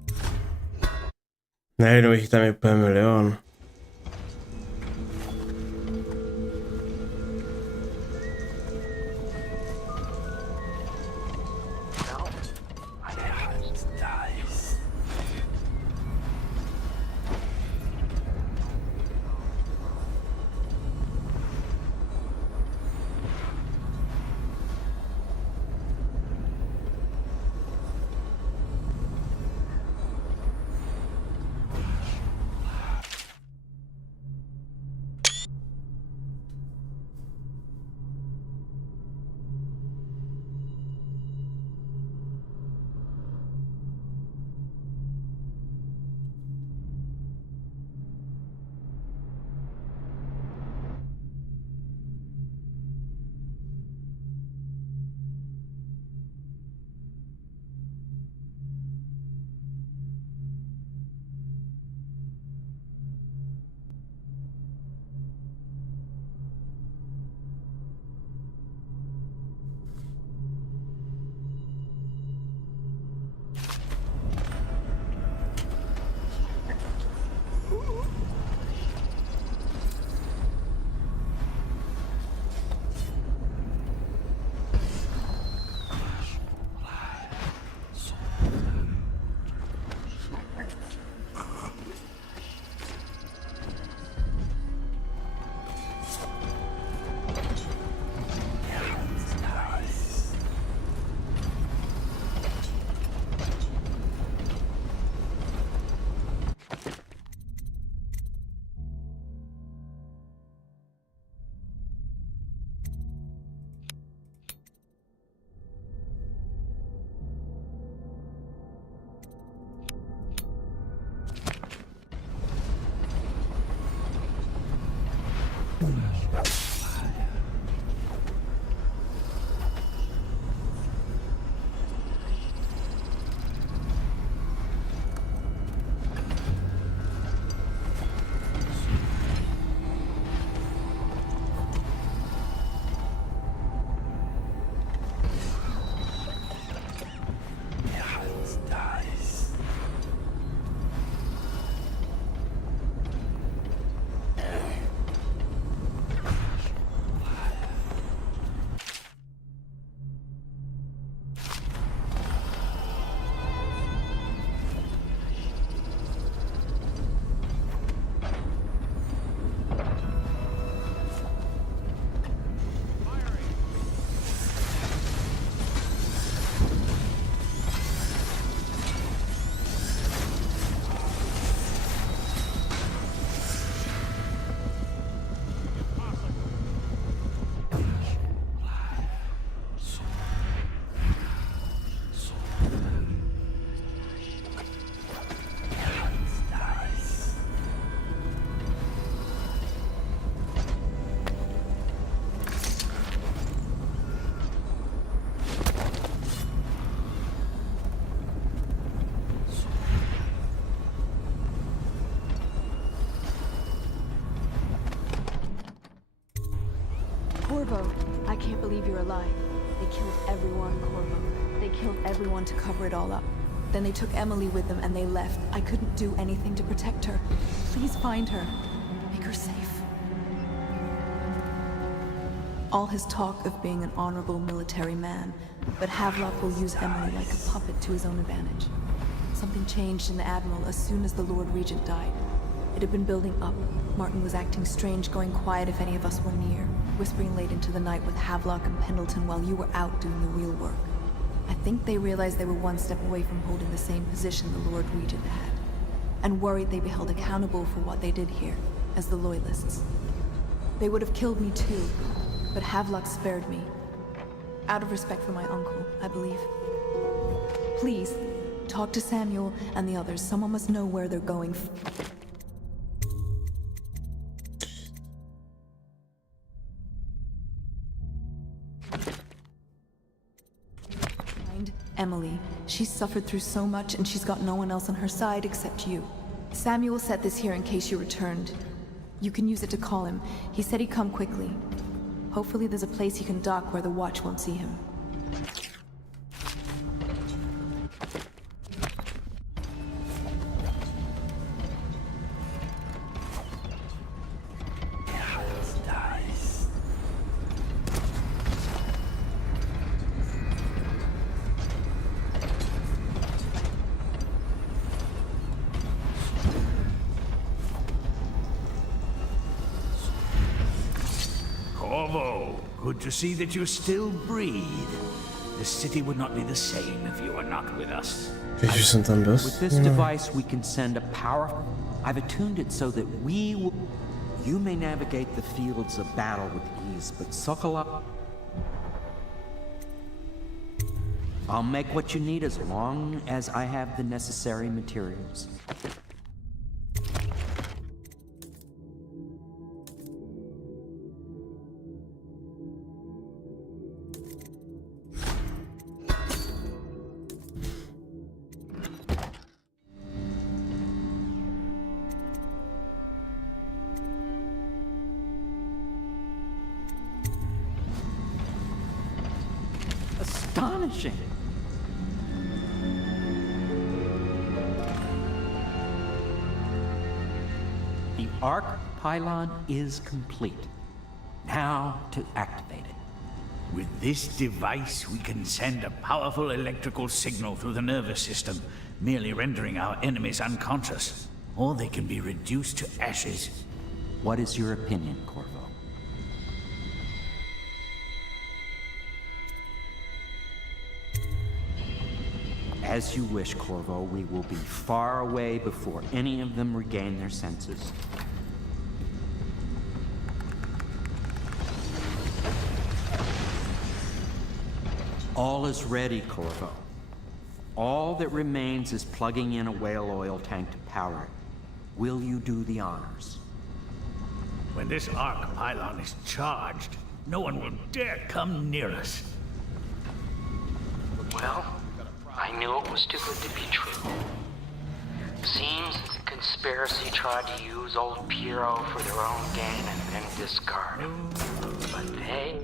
Najednou jich tam je úplně milion. Corvo, I can't believe you're alive. They killed everyone, Corvo. They killed everyone to cover it all up. Then they took Emily with them and they left. I couldn't do anything to protect her. Please find her. Make her safe. All his talk of being an honorable military man, but Havelock will use Emily like a puppet to his own advantage. Something changed in the Admiral as soon as the Lord Regent died. It had been building up. Martin was acting strange, going quiet if any of us were near, whispering late into the night with Havelock and Pendleton while you were out doing the real work. I think they realized they were one step away from holding the same position the Lord Regent had, and worried they'd be held accountable for what they did here, as the Loyalists. They would have killed me too, but Havelock spared me. Out of respect for my uncle, I believe. Please, talk to Samuel and the others. Someone must know where they're going. Find Emily. She's suffered through so much and she's got no one else on her side except you. Samuel set this here in case you returned. You can use it to call him. He said he'd come quickly. Hopefully there's a place he can dock where the watch won't see him. Corvo, good to see that you still breathe. The city would not be the same if you were not with us. With this device, we can send a powerful... I've attuned it so that we will... You may navigate the fields of battle with ease, but Sokolov... I'll make what you need as long as I have the necessary materials. Astonishing! The arc pylon is complete. Now to activate it. With this device, we can send a powerful electrical signal through the nervous system, merely rendering our enemies unconscious. Or they can be reduced to ashes. What is your opinion, Corvo? As you wish, Corvo. We will be far away before any of them regain their senses. All is ready, Corvo. All that remains is plugging in a whale oil tank to power it. Will you do the honors? When this arc pylon is charged, no one will dare come near us. Well, I knew it was too good to be true. Seems the conspiracy tried to use old Piero for their own gain and then discard him. But they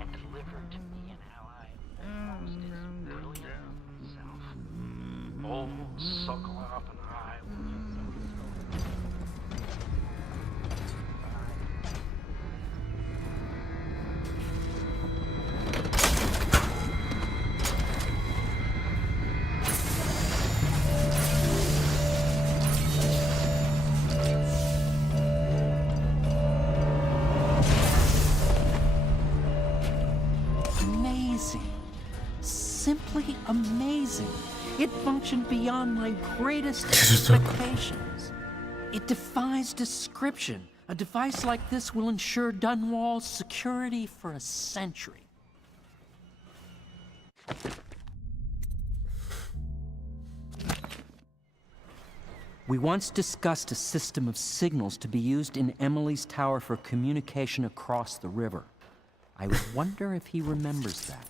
and delivered to me an ally almost as brilliant as himself. Old Sokolov and I. Simply amazing. It functioned beyond my greatest expectations. It defies description. A device like this will ensure Dunwall's security for a century. We once discussed a system of signals to be used in Emily's tower for communication across the river. I wonder if he remembers that.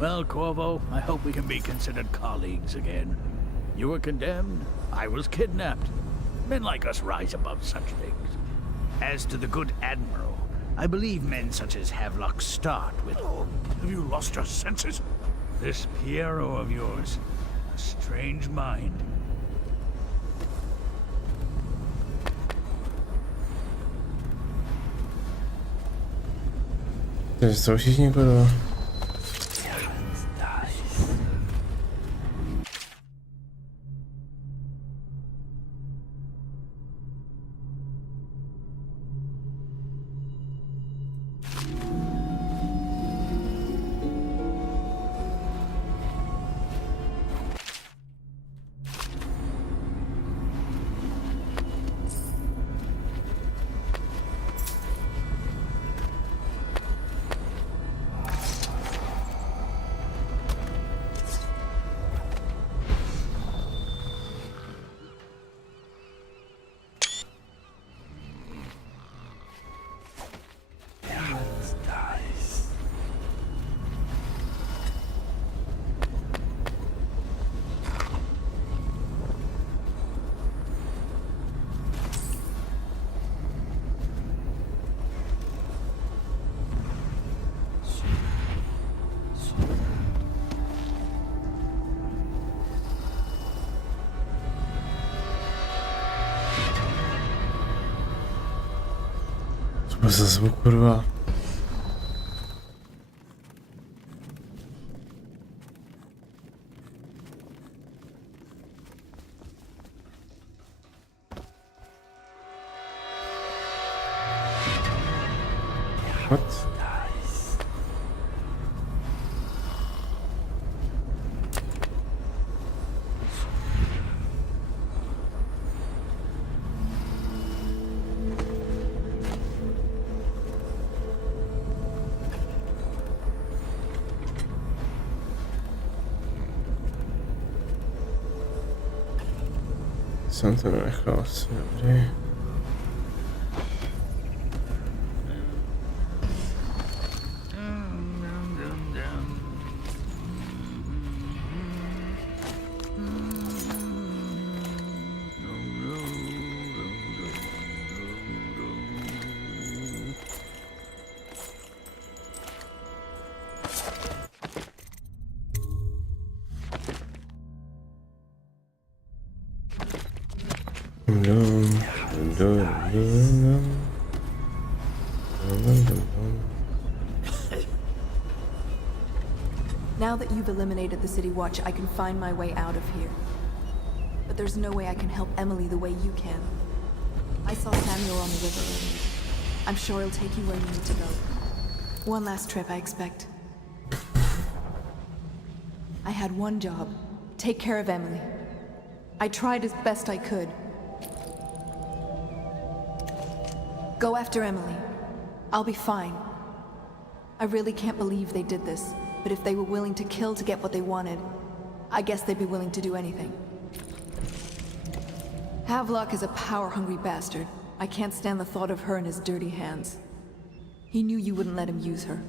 Well, Corvo, I hope we can be considered colleagues again. You were condemned, I was kidnapped. Men like us rise above such things. As to the good Admiral, I believe men such as Havelock start with... Have you lost your senses? This Piero of yours, a strange mind. To jsou všichni kurva. Co za zvuk, kurva? What? Jsem to nechal asi dobrý. Now that you've eliminated the City Watch, I can find my way out of here. But there's no way I can help Emily the way you can. I saw Samuel on the river earlier. I'm sure he'll take you where you need to go. One last trip, I expect. I had one job. Take care of Emily. I tried as best I could. Go after Emily. I'll be fine. I really can't believe they did this, but if they were willing to kill to get what they wanted, I guess they'd be willing to do anything. Havelock is a power-hungry bastard. I can't stand the thought of her in his dirty hands. He knew you wouldn't let him use her.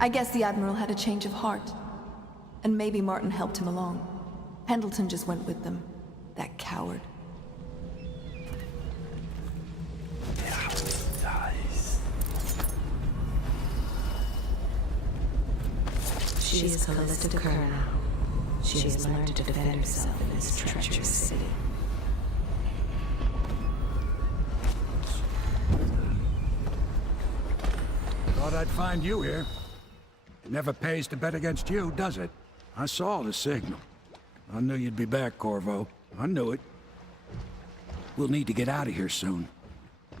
I guess the Admiral had a change of heart. And maybe Martin helped him along. Pendleton just went with them. That coward. She is Callista Kerr now. She has learned to defend herself in this treacherous city. Thought I'd find you here. It never pays to bet against you, does it? I saw the signal. I knew you'd be back, Corvo. I knew it. We'll need to get out of here soon.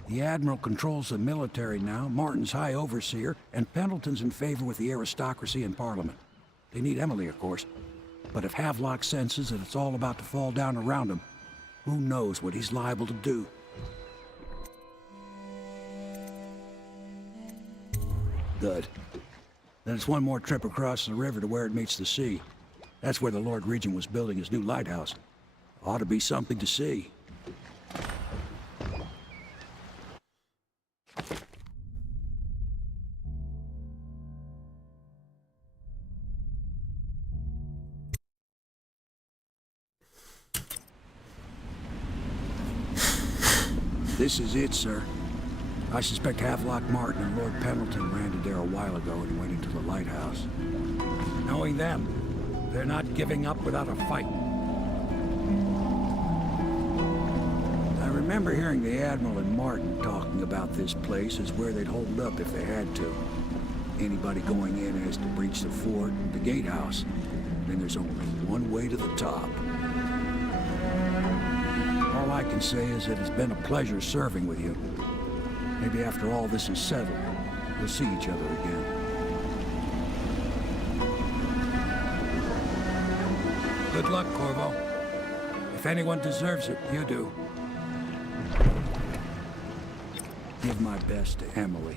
The Admiral controls the military now, Martin's High Overseer, and Pendleton's in favor with the aristocracy and Parliament. They need Emily, of course. But if Havelock senses that it's all about to fall down around him, who knows what he's liable to do? Good. Then it's one more trip across the river to where it meets the sea. That's where the Lord Regent was building his new lighthouse. Ought to be something to see. This is it, sir. I suspect Havelock Martin and Lord Pendleton landed there a while ago and went into the lighthouse. Knowing them, they're not giving up without a fight. I remember hearing the Admiral and Martin talking about this place as where they'd hold up if they had to. Anybody going in has to breach the fort, the gatehouse. Then there's only one way to the top. All I can say is that it's been a pleasure serving with you. Maybe after all this is settled, we'll see each other again. Good luck, Corvo. If anyone deserves it, you do. Give my best to Emily.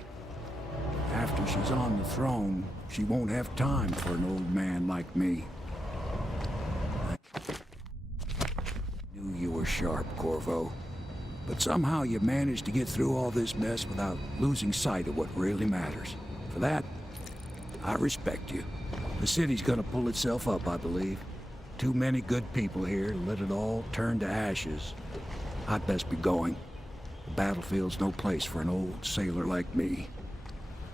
After she's on the throne, she won't have time for an old man like me. You were sharp, Corvo. But somehow you managed to get through all this mess without losing sight of what really matters. For that, I respect you. The city's gonna pull itself up, I believe. Too many good people here to let it all turn to ashes. I'd best be going. The battlefield's no place for an old sailor like me.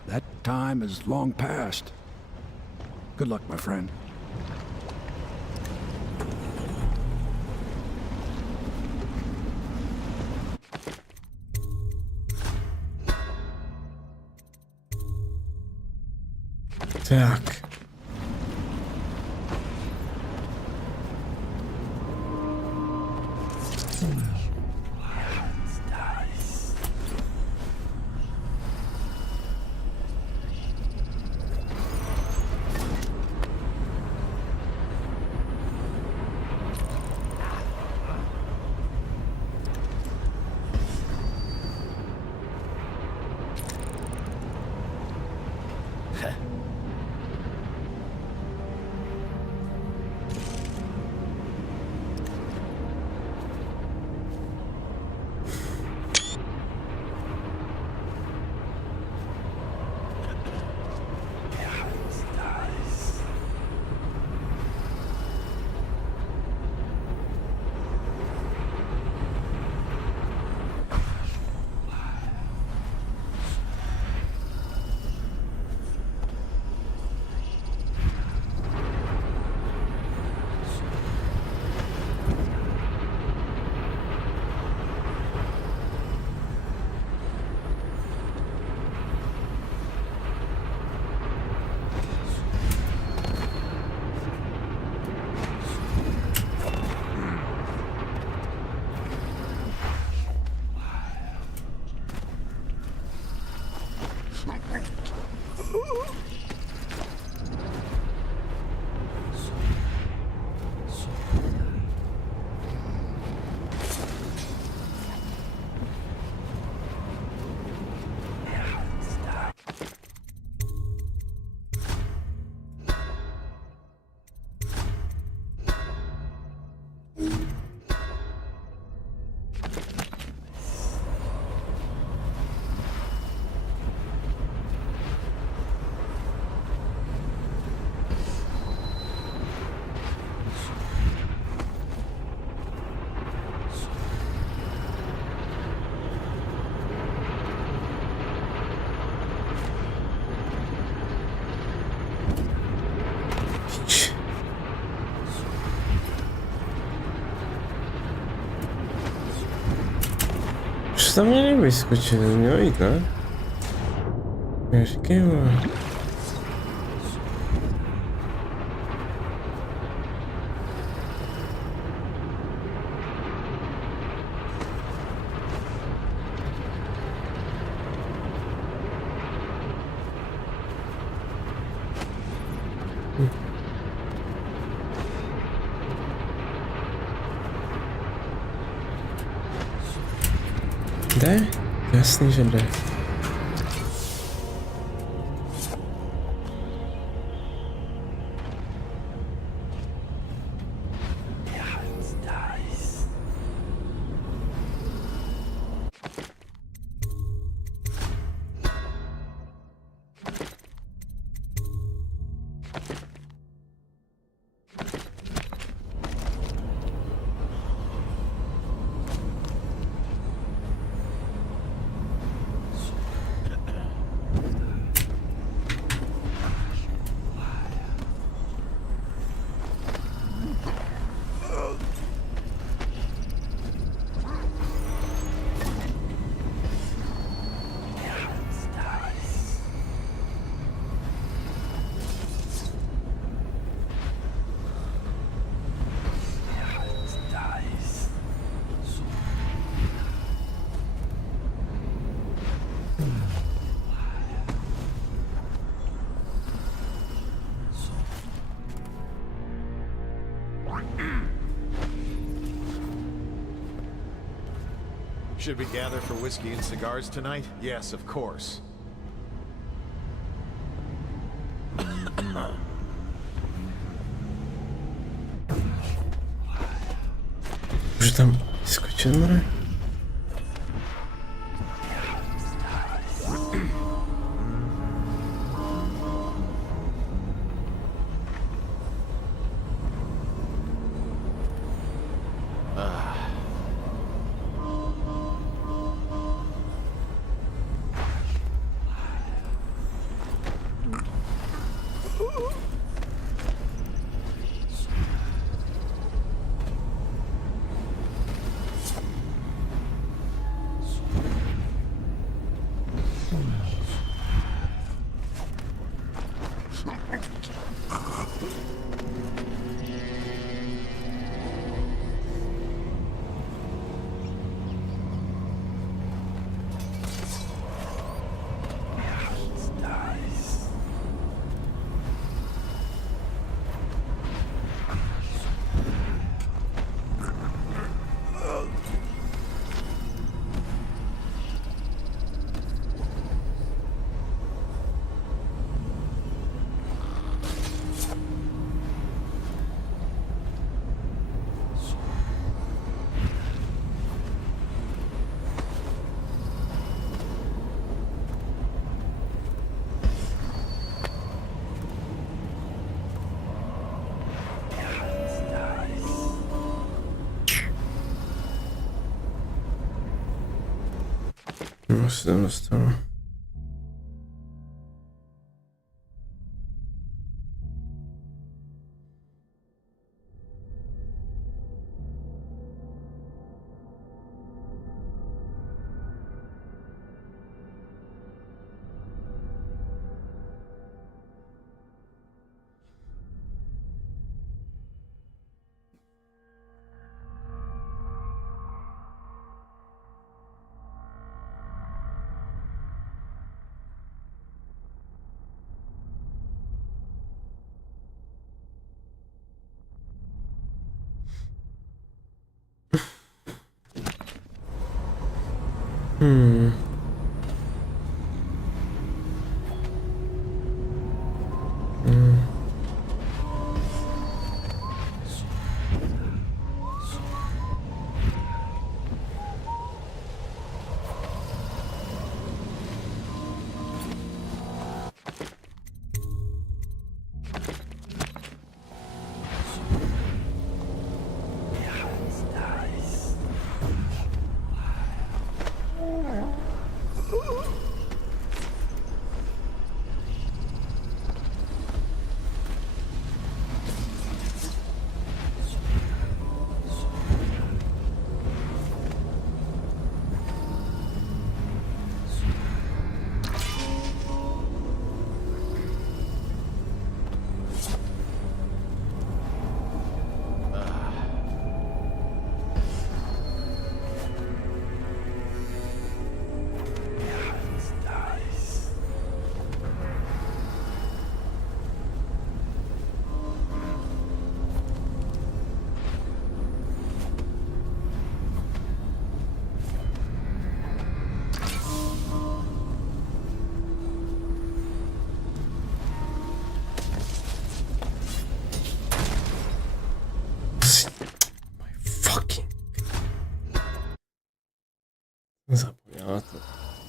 That time is long past. Good luck, my friend. Tak. tam měli vyskočit, mělo jít, ne? Říkej, vole. Jde? Jasný, že jde. Should we gather for whiskey and cigars tonight? Yes, of course. Už tam skočil, ne? No, se tam dostanu.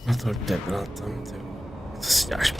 Na to debila tam, ty. To si děláš.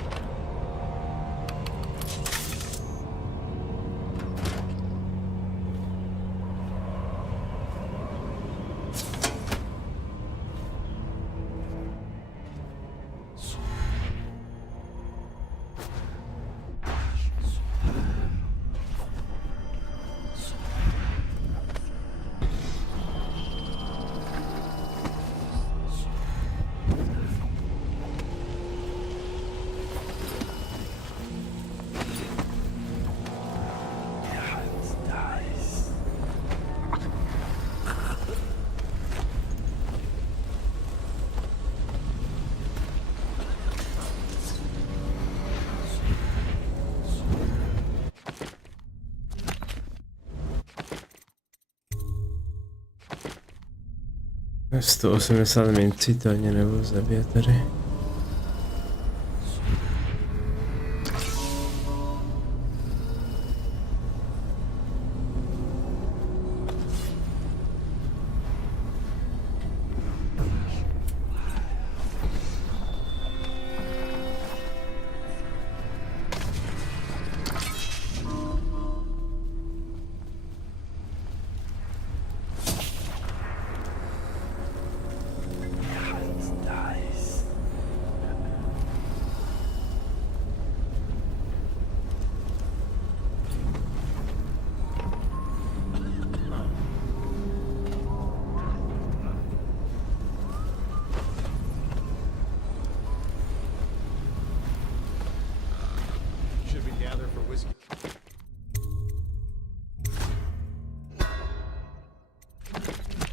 Je 180 mincí to ani nebo zabije tady.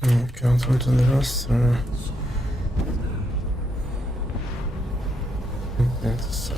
Ok, on tam to druhá strana. Je to sam.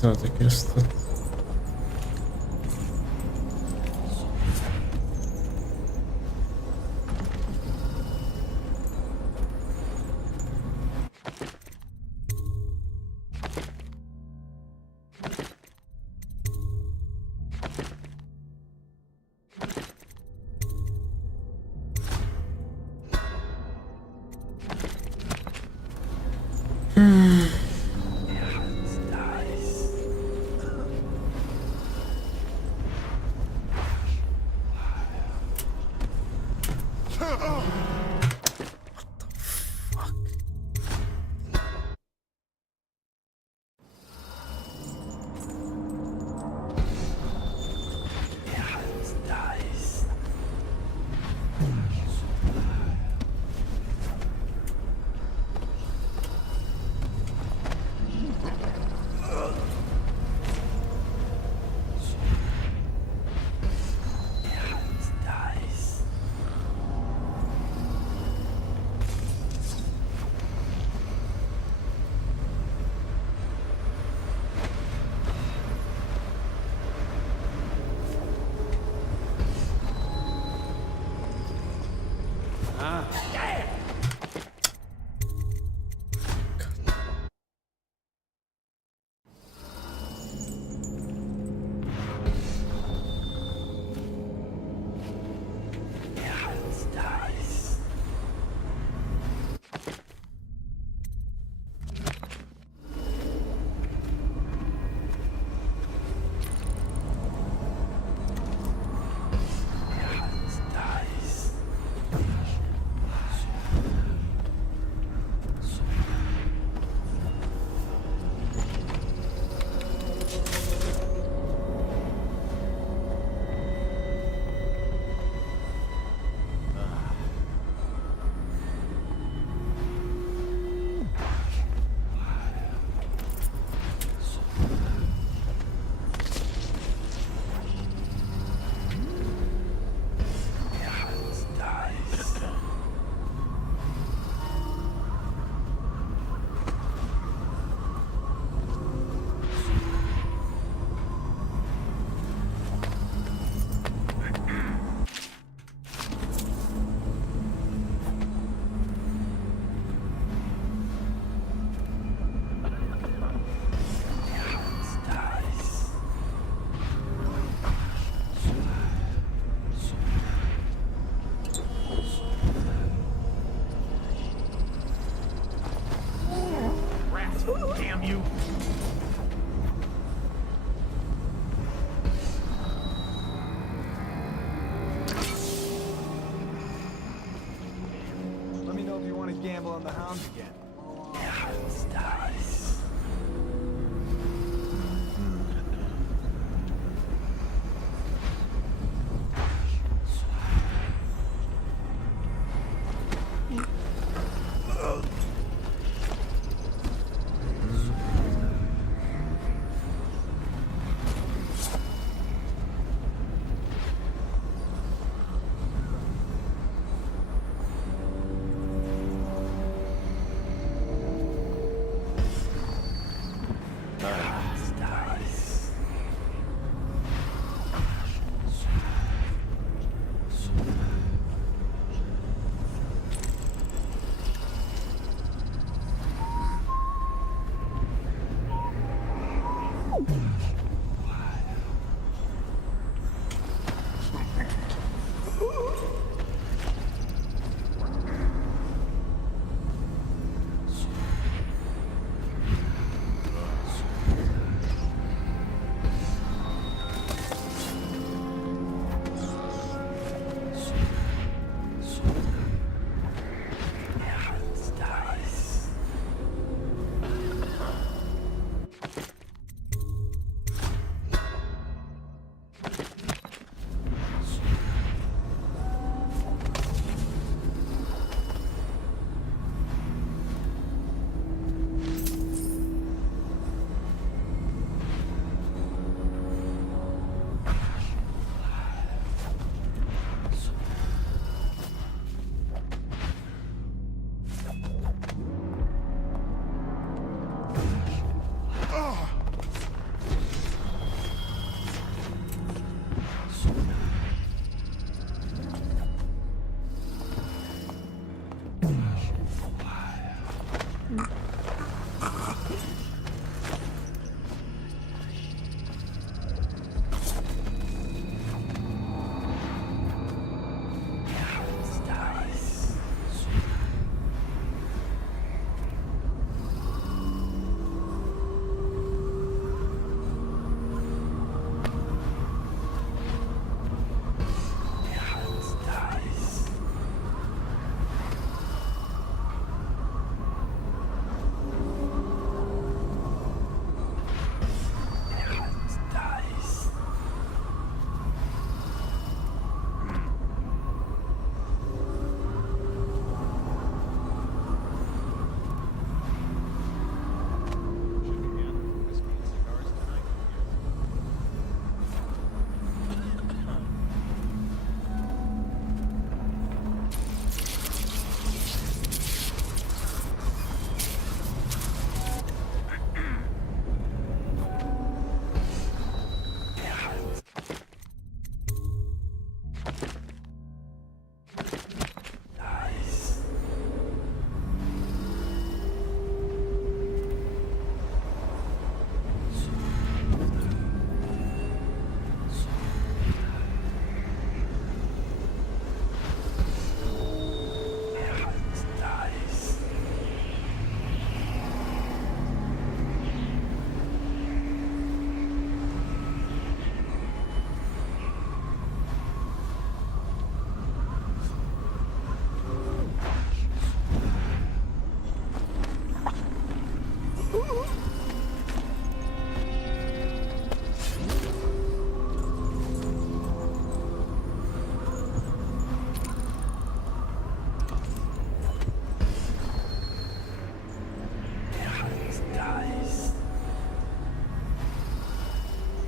Co taky dostat? you. Let me know if you want to gamble on the hounds again.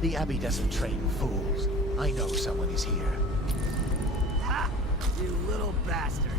The Abbey doesn't train fools. I know someone is here. Ha! You little bastard.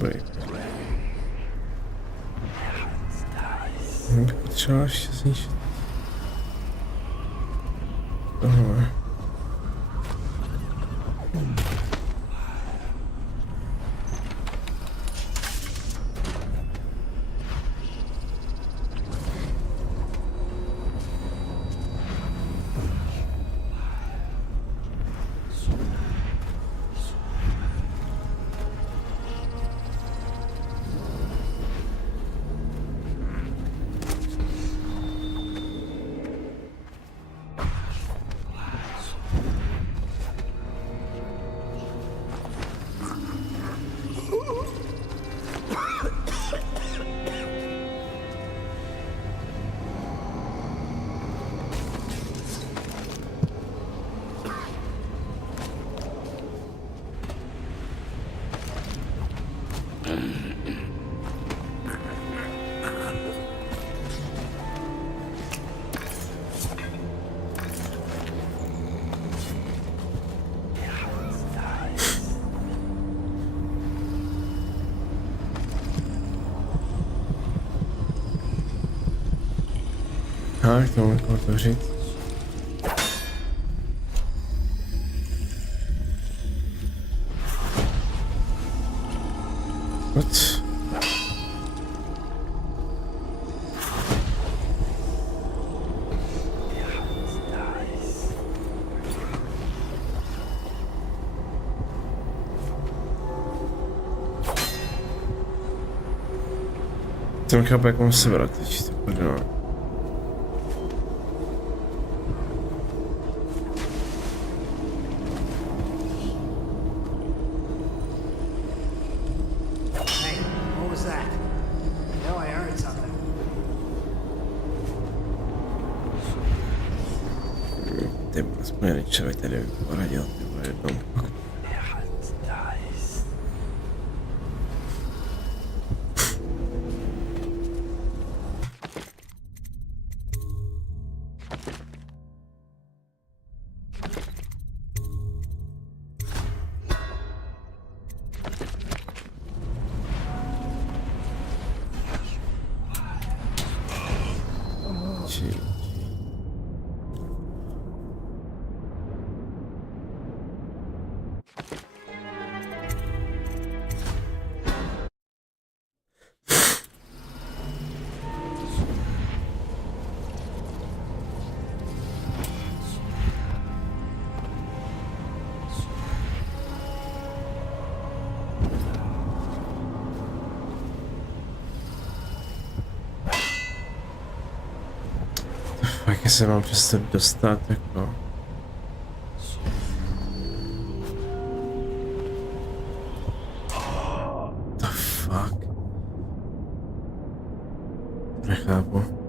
dobrý. Bych potřeboval ještě zničit tohle. Tak, to můžu otevřít. What? Jsem chápu, jak mám se vrátit, pardon. Člověk tady poradil, nebo jednou. Jak se mám přesto dostat, jako... The fuck? Nechápu.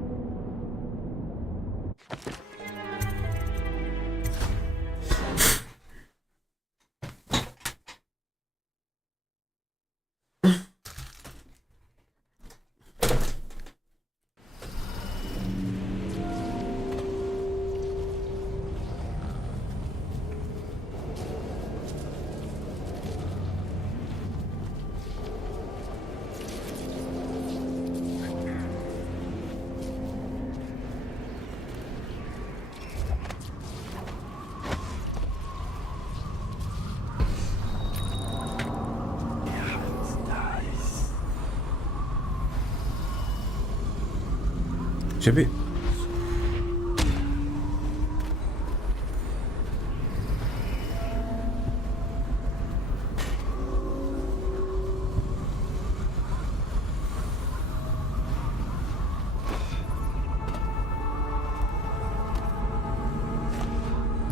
Že by...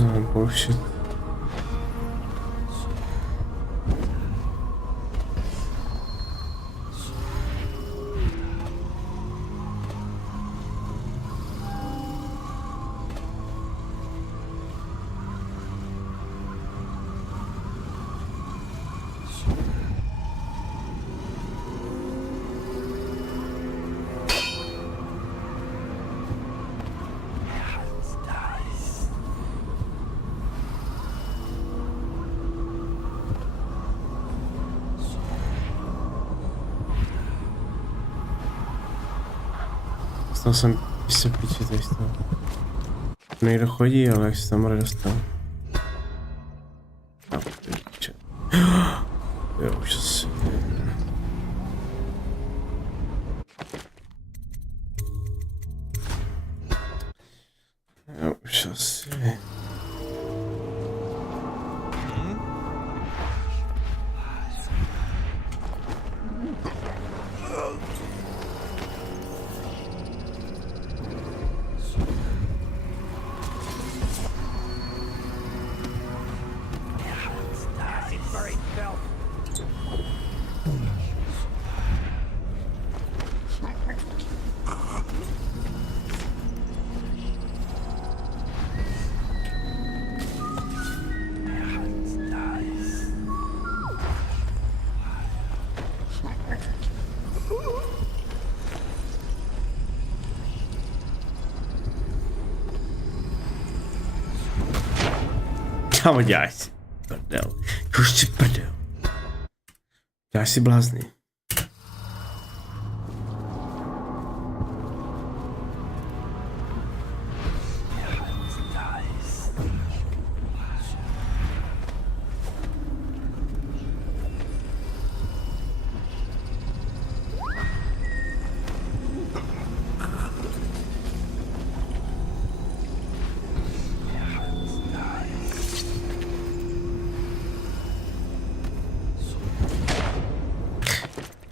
No, bullshit. Z toho jsem se píči tady z toho. Někdo chodí, ale jak se tam dostal. A píče. Jo, už asi. Jo, už asi. Kámo, děláš si prdel. Už si prdel. Děláš si blázny.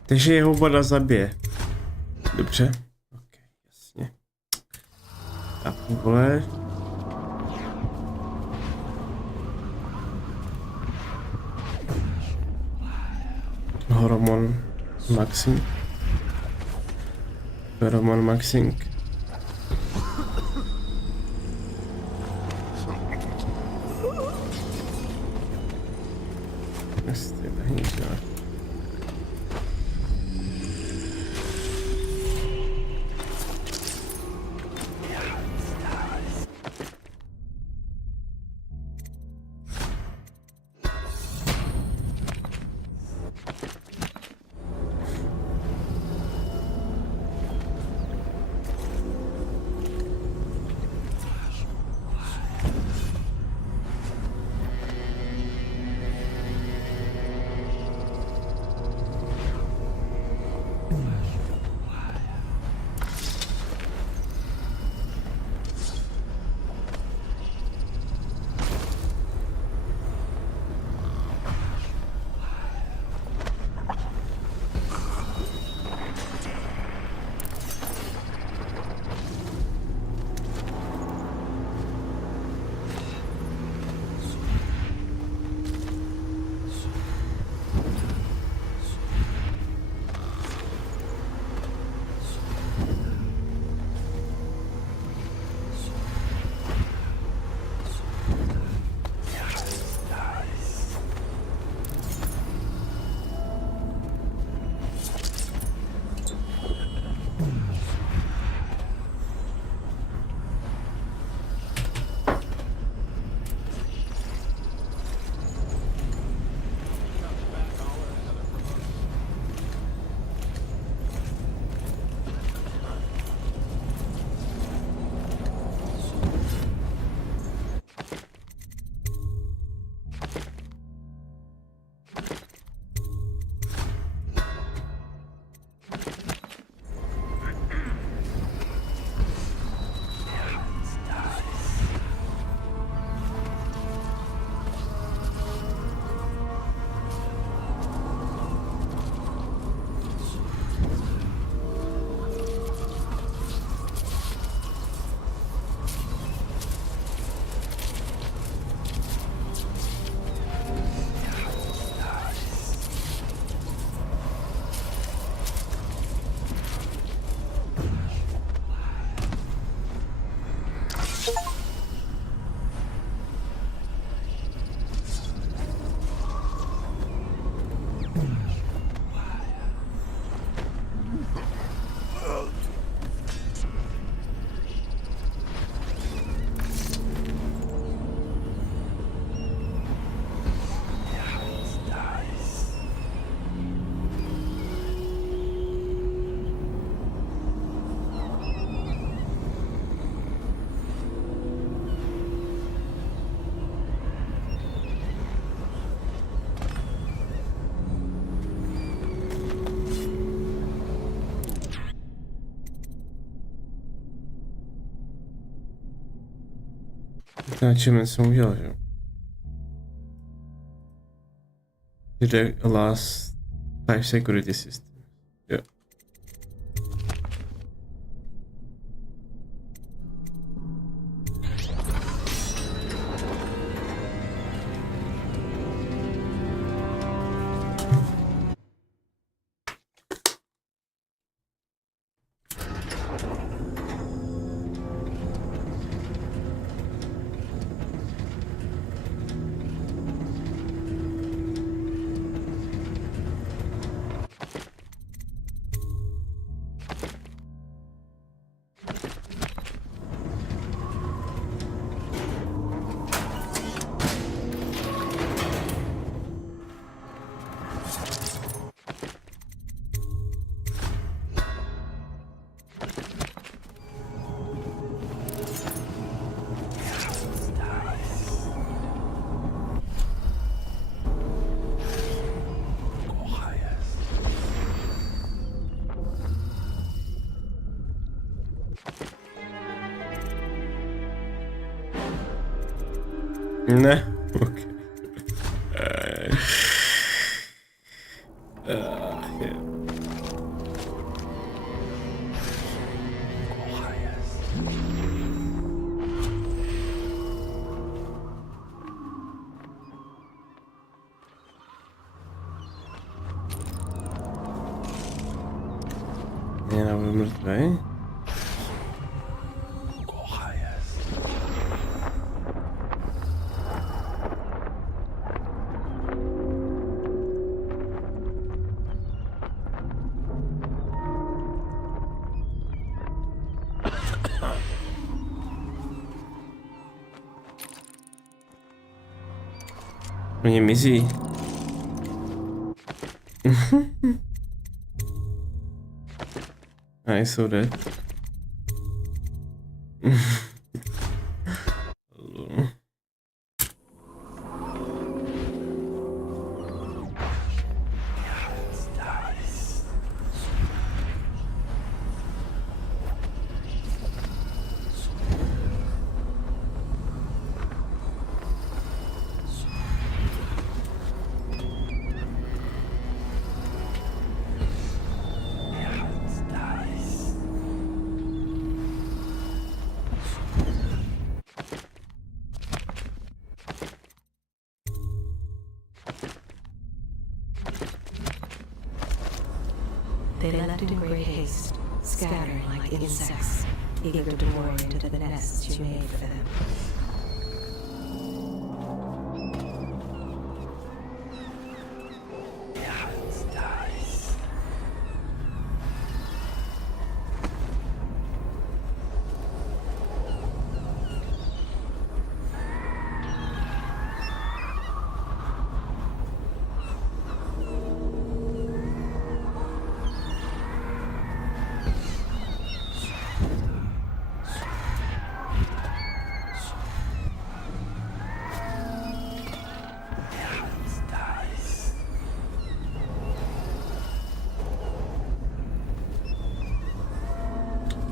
Takže jeho voda zabije. Dobře. Ok, jasně. A vole. Hormon maxing. Hormon maxing. Jestli nehýžá. Ten achievement jsem udělal, že jo? Detect a last 5 security system. Jo. Ne? Ok. Yeah. Já budu mrtvej. Mě mizí. I saw that. They left in great haste, scattering like insects, eager to pour into the nests you made for them.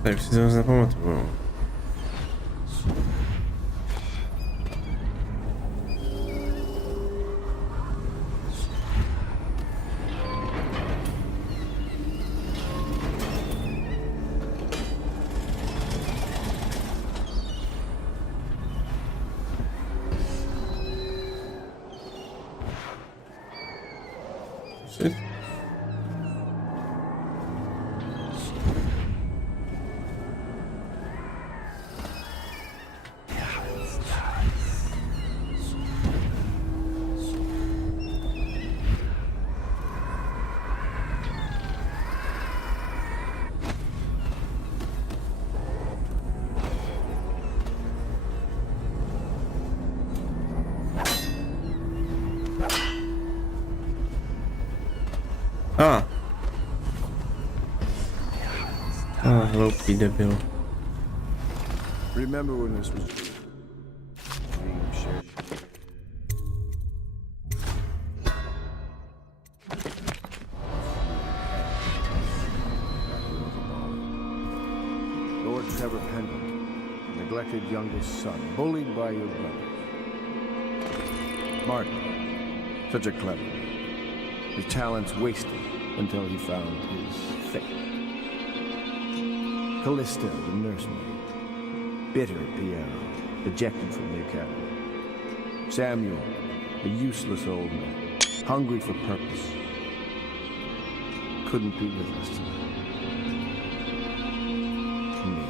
Tak si to zapamatuju. Hloupý debil. Remember when this was being shared? Lord Trevor Pendleton, and the neglected youngest son, bullied by your brothers. Martin, such a clever man. His talents wasted until he found his fate. Callista, the nursemaid. Bitter Piero, ejected from the academy. Samuel, a useless old man, hungry for purpose. Couldn't be with us tonight. Me,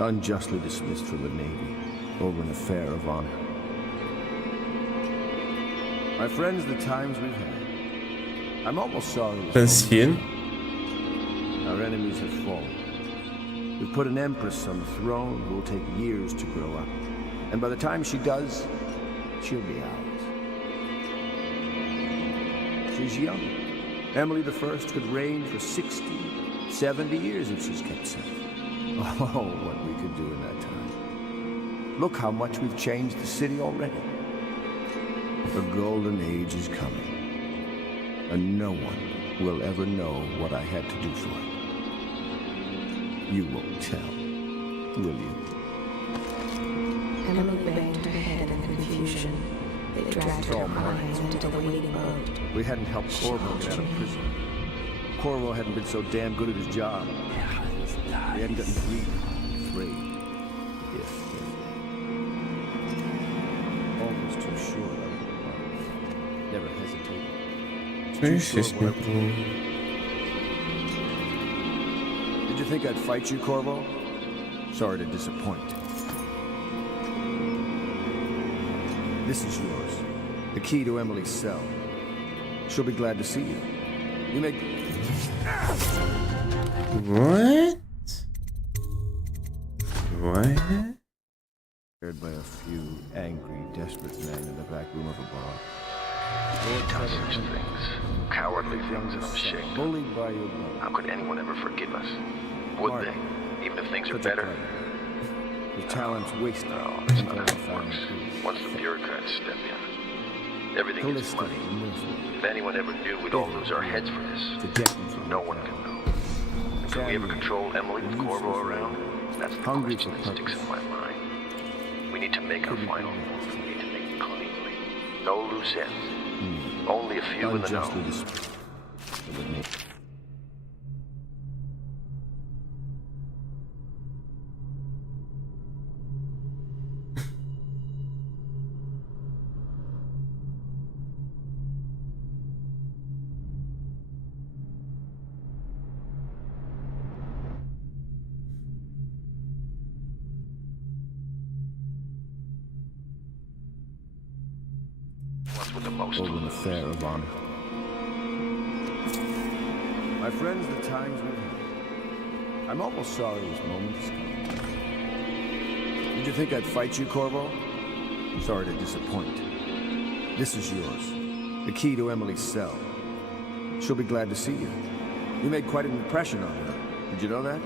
unjustly dismissed from the Navy over an affair of honor. My friends, the times we've had. I'm almost sorry. Ten. Our enemies have fallen. We've put an empress on the throne who will take years to grow up. And by the time she does, she'll be ours. She's young. Emily the First could reign for 60, 70 years if she's kept safe. Oh, what we could do in that time. Look how much we've changed the city already. The golden age is coming. And no one will ever know what I had to do for it. You won't tell, will you? Emily banged her head in confusion. They dragged her crying into the waiting boat. We hadn't helped Corvo get out of prison. Corvo hadn't been so damn good at his job. He hadn't gotten greedy, afraid. Almost too sure of it. Never hesitated. Did you think I'd fight you, Corvo? Sorry to disappoint. This is yours. The key to Emily's cell. She'll be glad to see you. You make... What? What? By a few angry, desperate men in the back room of a bar. You've done such things. Cowardly things that I'm ashamed of. Bullied by your brother. How could anyone ever forgive us? Would they? Even if things are better? Your talents wasted. No, that's not how it works. Once the bureaucrats step in, everything is money. If anyone ever knew, we'd all lose our heads for this. No one can know. Could we ever control Emily with Corvo around? That's the question that sticks in my mind. We need to make our final move. We need to make it cleanly. No loose ends. Only a few in the know. With the most over an affair of honor. My friends, the times we've had. I'm almost sorry this moment has come. Did you think I'd fight you, Corvo? Sorry to disappoint. This is yours. The key to Emily's cell. She'll be glad to see you. You made quite an impression on her. Did you know that?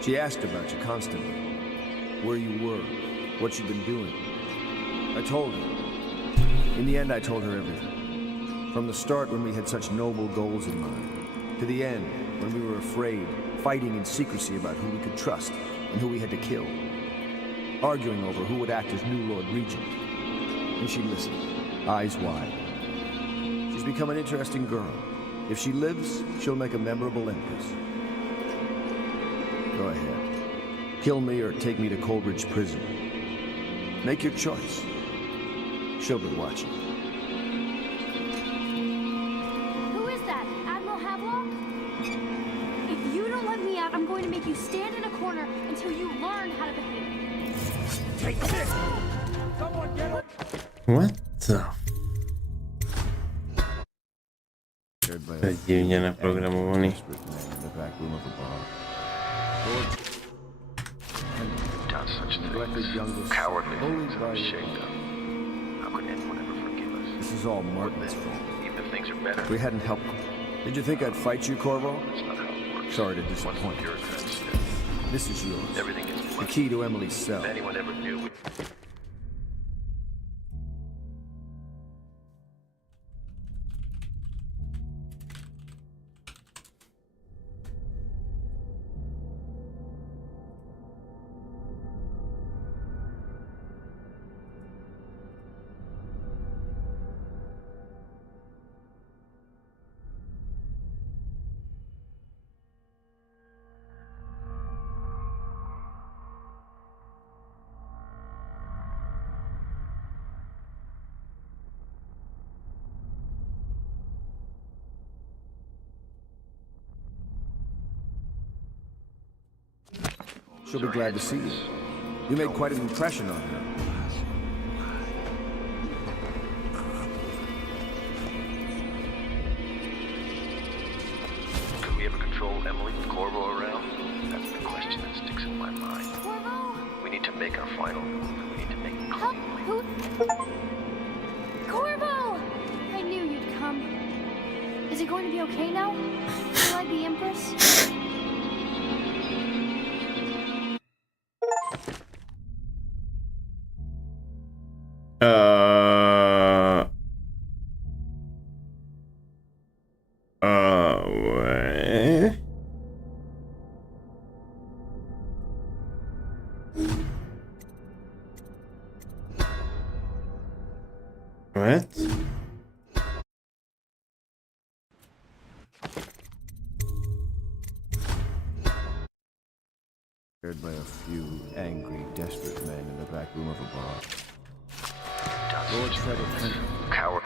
She asked about you constantly. Where you were, what you'd been doing. I told her. In the end, I told her everything. From the start, when we had such noble goals in mind, to the end, when we were afraid, fighting in secrecy about who we could trust and who we had to kill, arguing over who would act as new Lord Regent. And she listened, eyes wide. She's become an interesting girl. If she lives, she'll make a memorable empress. Go ahead. Kill me or take me to Coldridge Prison. Make your choice. She'll be watching. Who is that? Admiral Havelock? If you don't let me out, I'm going to make you stand in a corner until you learn how to behave. Take this! Someone get her! What the? To je divně naprogramovaný. Done such things. Cowardly things that I'm ashamed of. How could anyone ever forgive us? This is all Martin's fault. Even if things are better. We hadn't helped. Did you think I'd fight you, Corvo? That's not how it works. Sorry to disappoint. This is yours. Everything is the key to Emily's cell. If anyone ever knew, we... She'll be glad to see you. You made quite an impression on her. Could we ever control Emily with Corvo around? That's the question that sticks in my mind. Corvo? We need to make our final move, and we need to make it cleanly. Who? Corvo! I knew you'd come. Is it going to be okay now? Will I be Empress? What? By a few angry, desperate men in the back room of a bar. Lord Trevor Coward.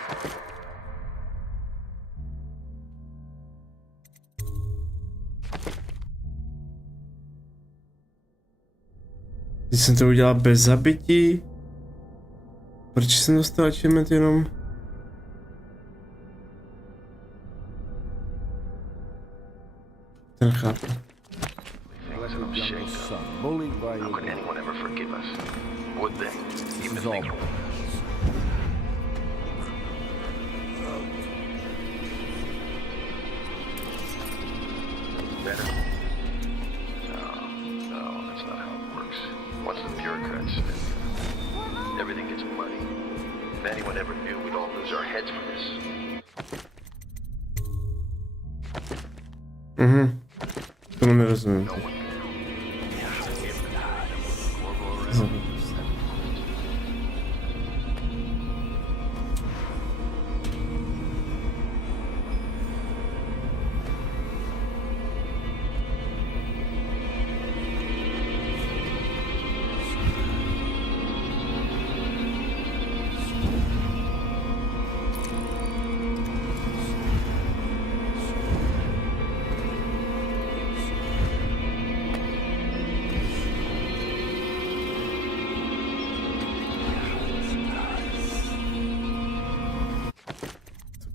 Když jsem to udělal bez zabití, proč jsem dostal achievement jenom? Ten chápu. How could anyone ever forgive us? Would they? Even think better? No, that's not how it works. Once the bureaucrats spin, everything gets muddy. If anyone ever knew, we'd all lose our heads for this. Tomu nerozumím.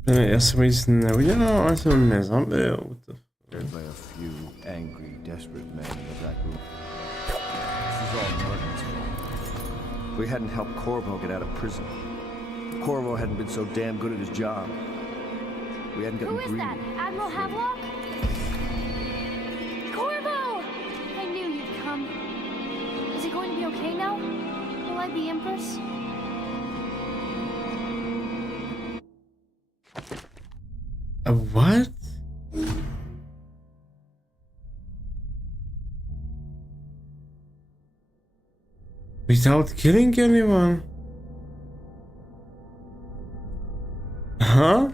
Já jsem nic neudělal, ale jsem ho nezabil. By a few angry, desperate men in the back room. This is all Martin's fault. We hadn't helped Corvo get out of prison. Corvo hadn't been so damn good at his job. We hadn't gotten Who is that? Admiral Havelock? Corvo! I knew you'd come. Is it going to be okay now? Will I be Empress? What? Without killing anyone? Huh?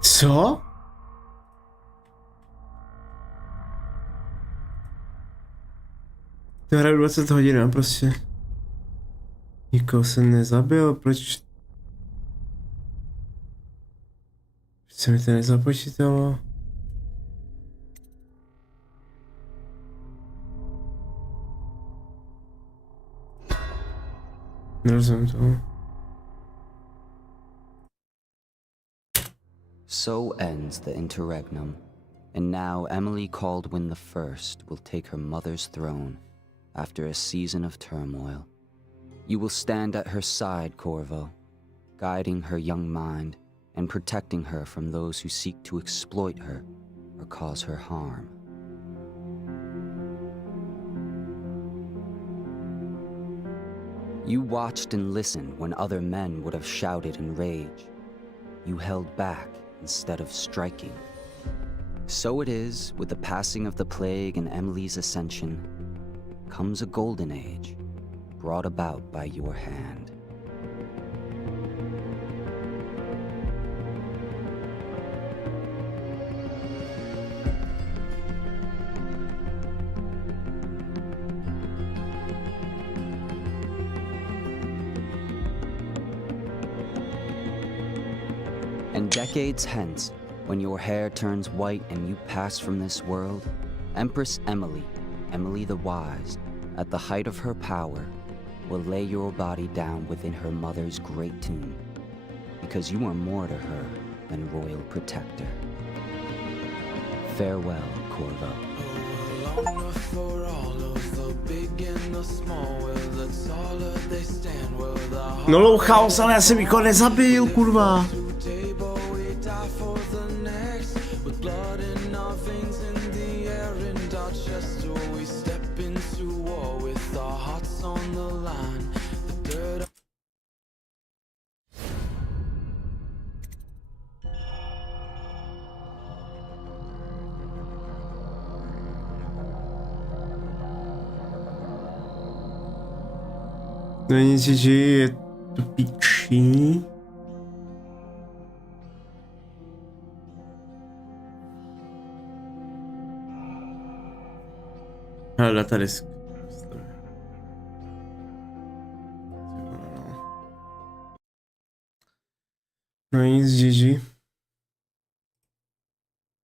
Co? To hraju 20 hodin a prostě nikoho jsem nezabil, proč se mi to nezapočítalo? Nerozumím tomu. So ends the interregnum, and now Emily Caldwin I will take her mother's throne after a season of turmoil. You will stand at her side, Corvo, guiding her young mind and protecting her from those who seek to exploit her or cause her harm. You watched and listened when other men would have shouted in rage. You held back instead of striking. So it is with the passing of the plague and Emily's ascension comes a golden age brought about by your hand. And decades hence, when your hair turns white and you pass from this world, Empress Emily, Emily the Wise, at the height of her power, will lay your body down within her mother's great tomb, because you are more to her than royal protector. Farewell, Corvo. No louchaos, ale já jsem nikoho nezabil, kurva. Není si, že je to pičí. Hele, datadisk. No nic, GG.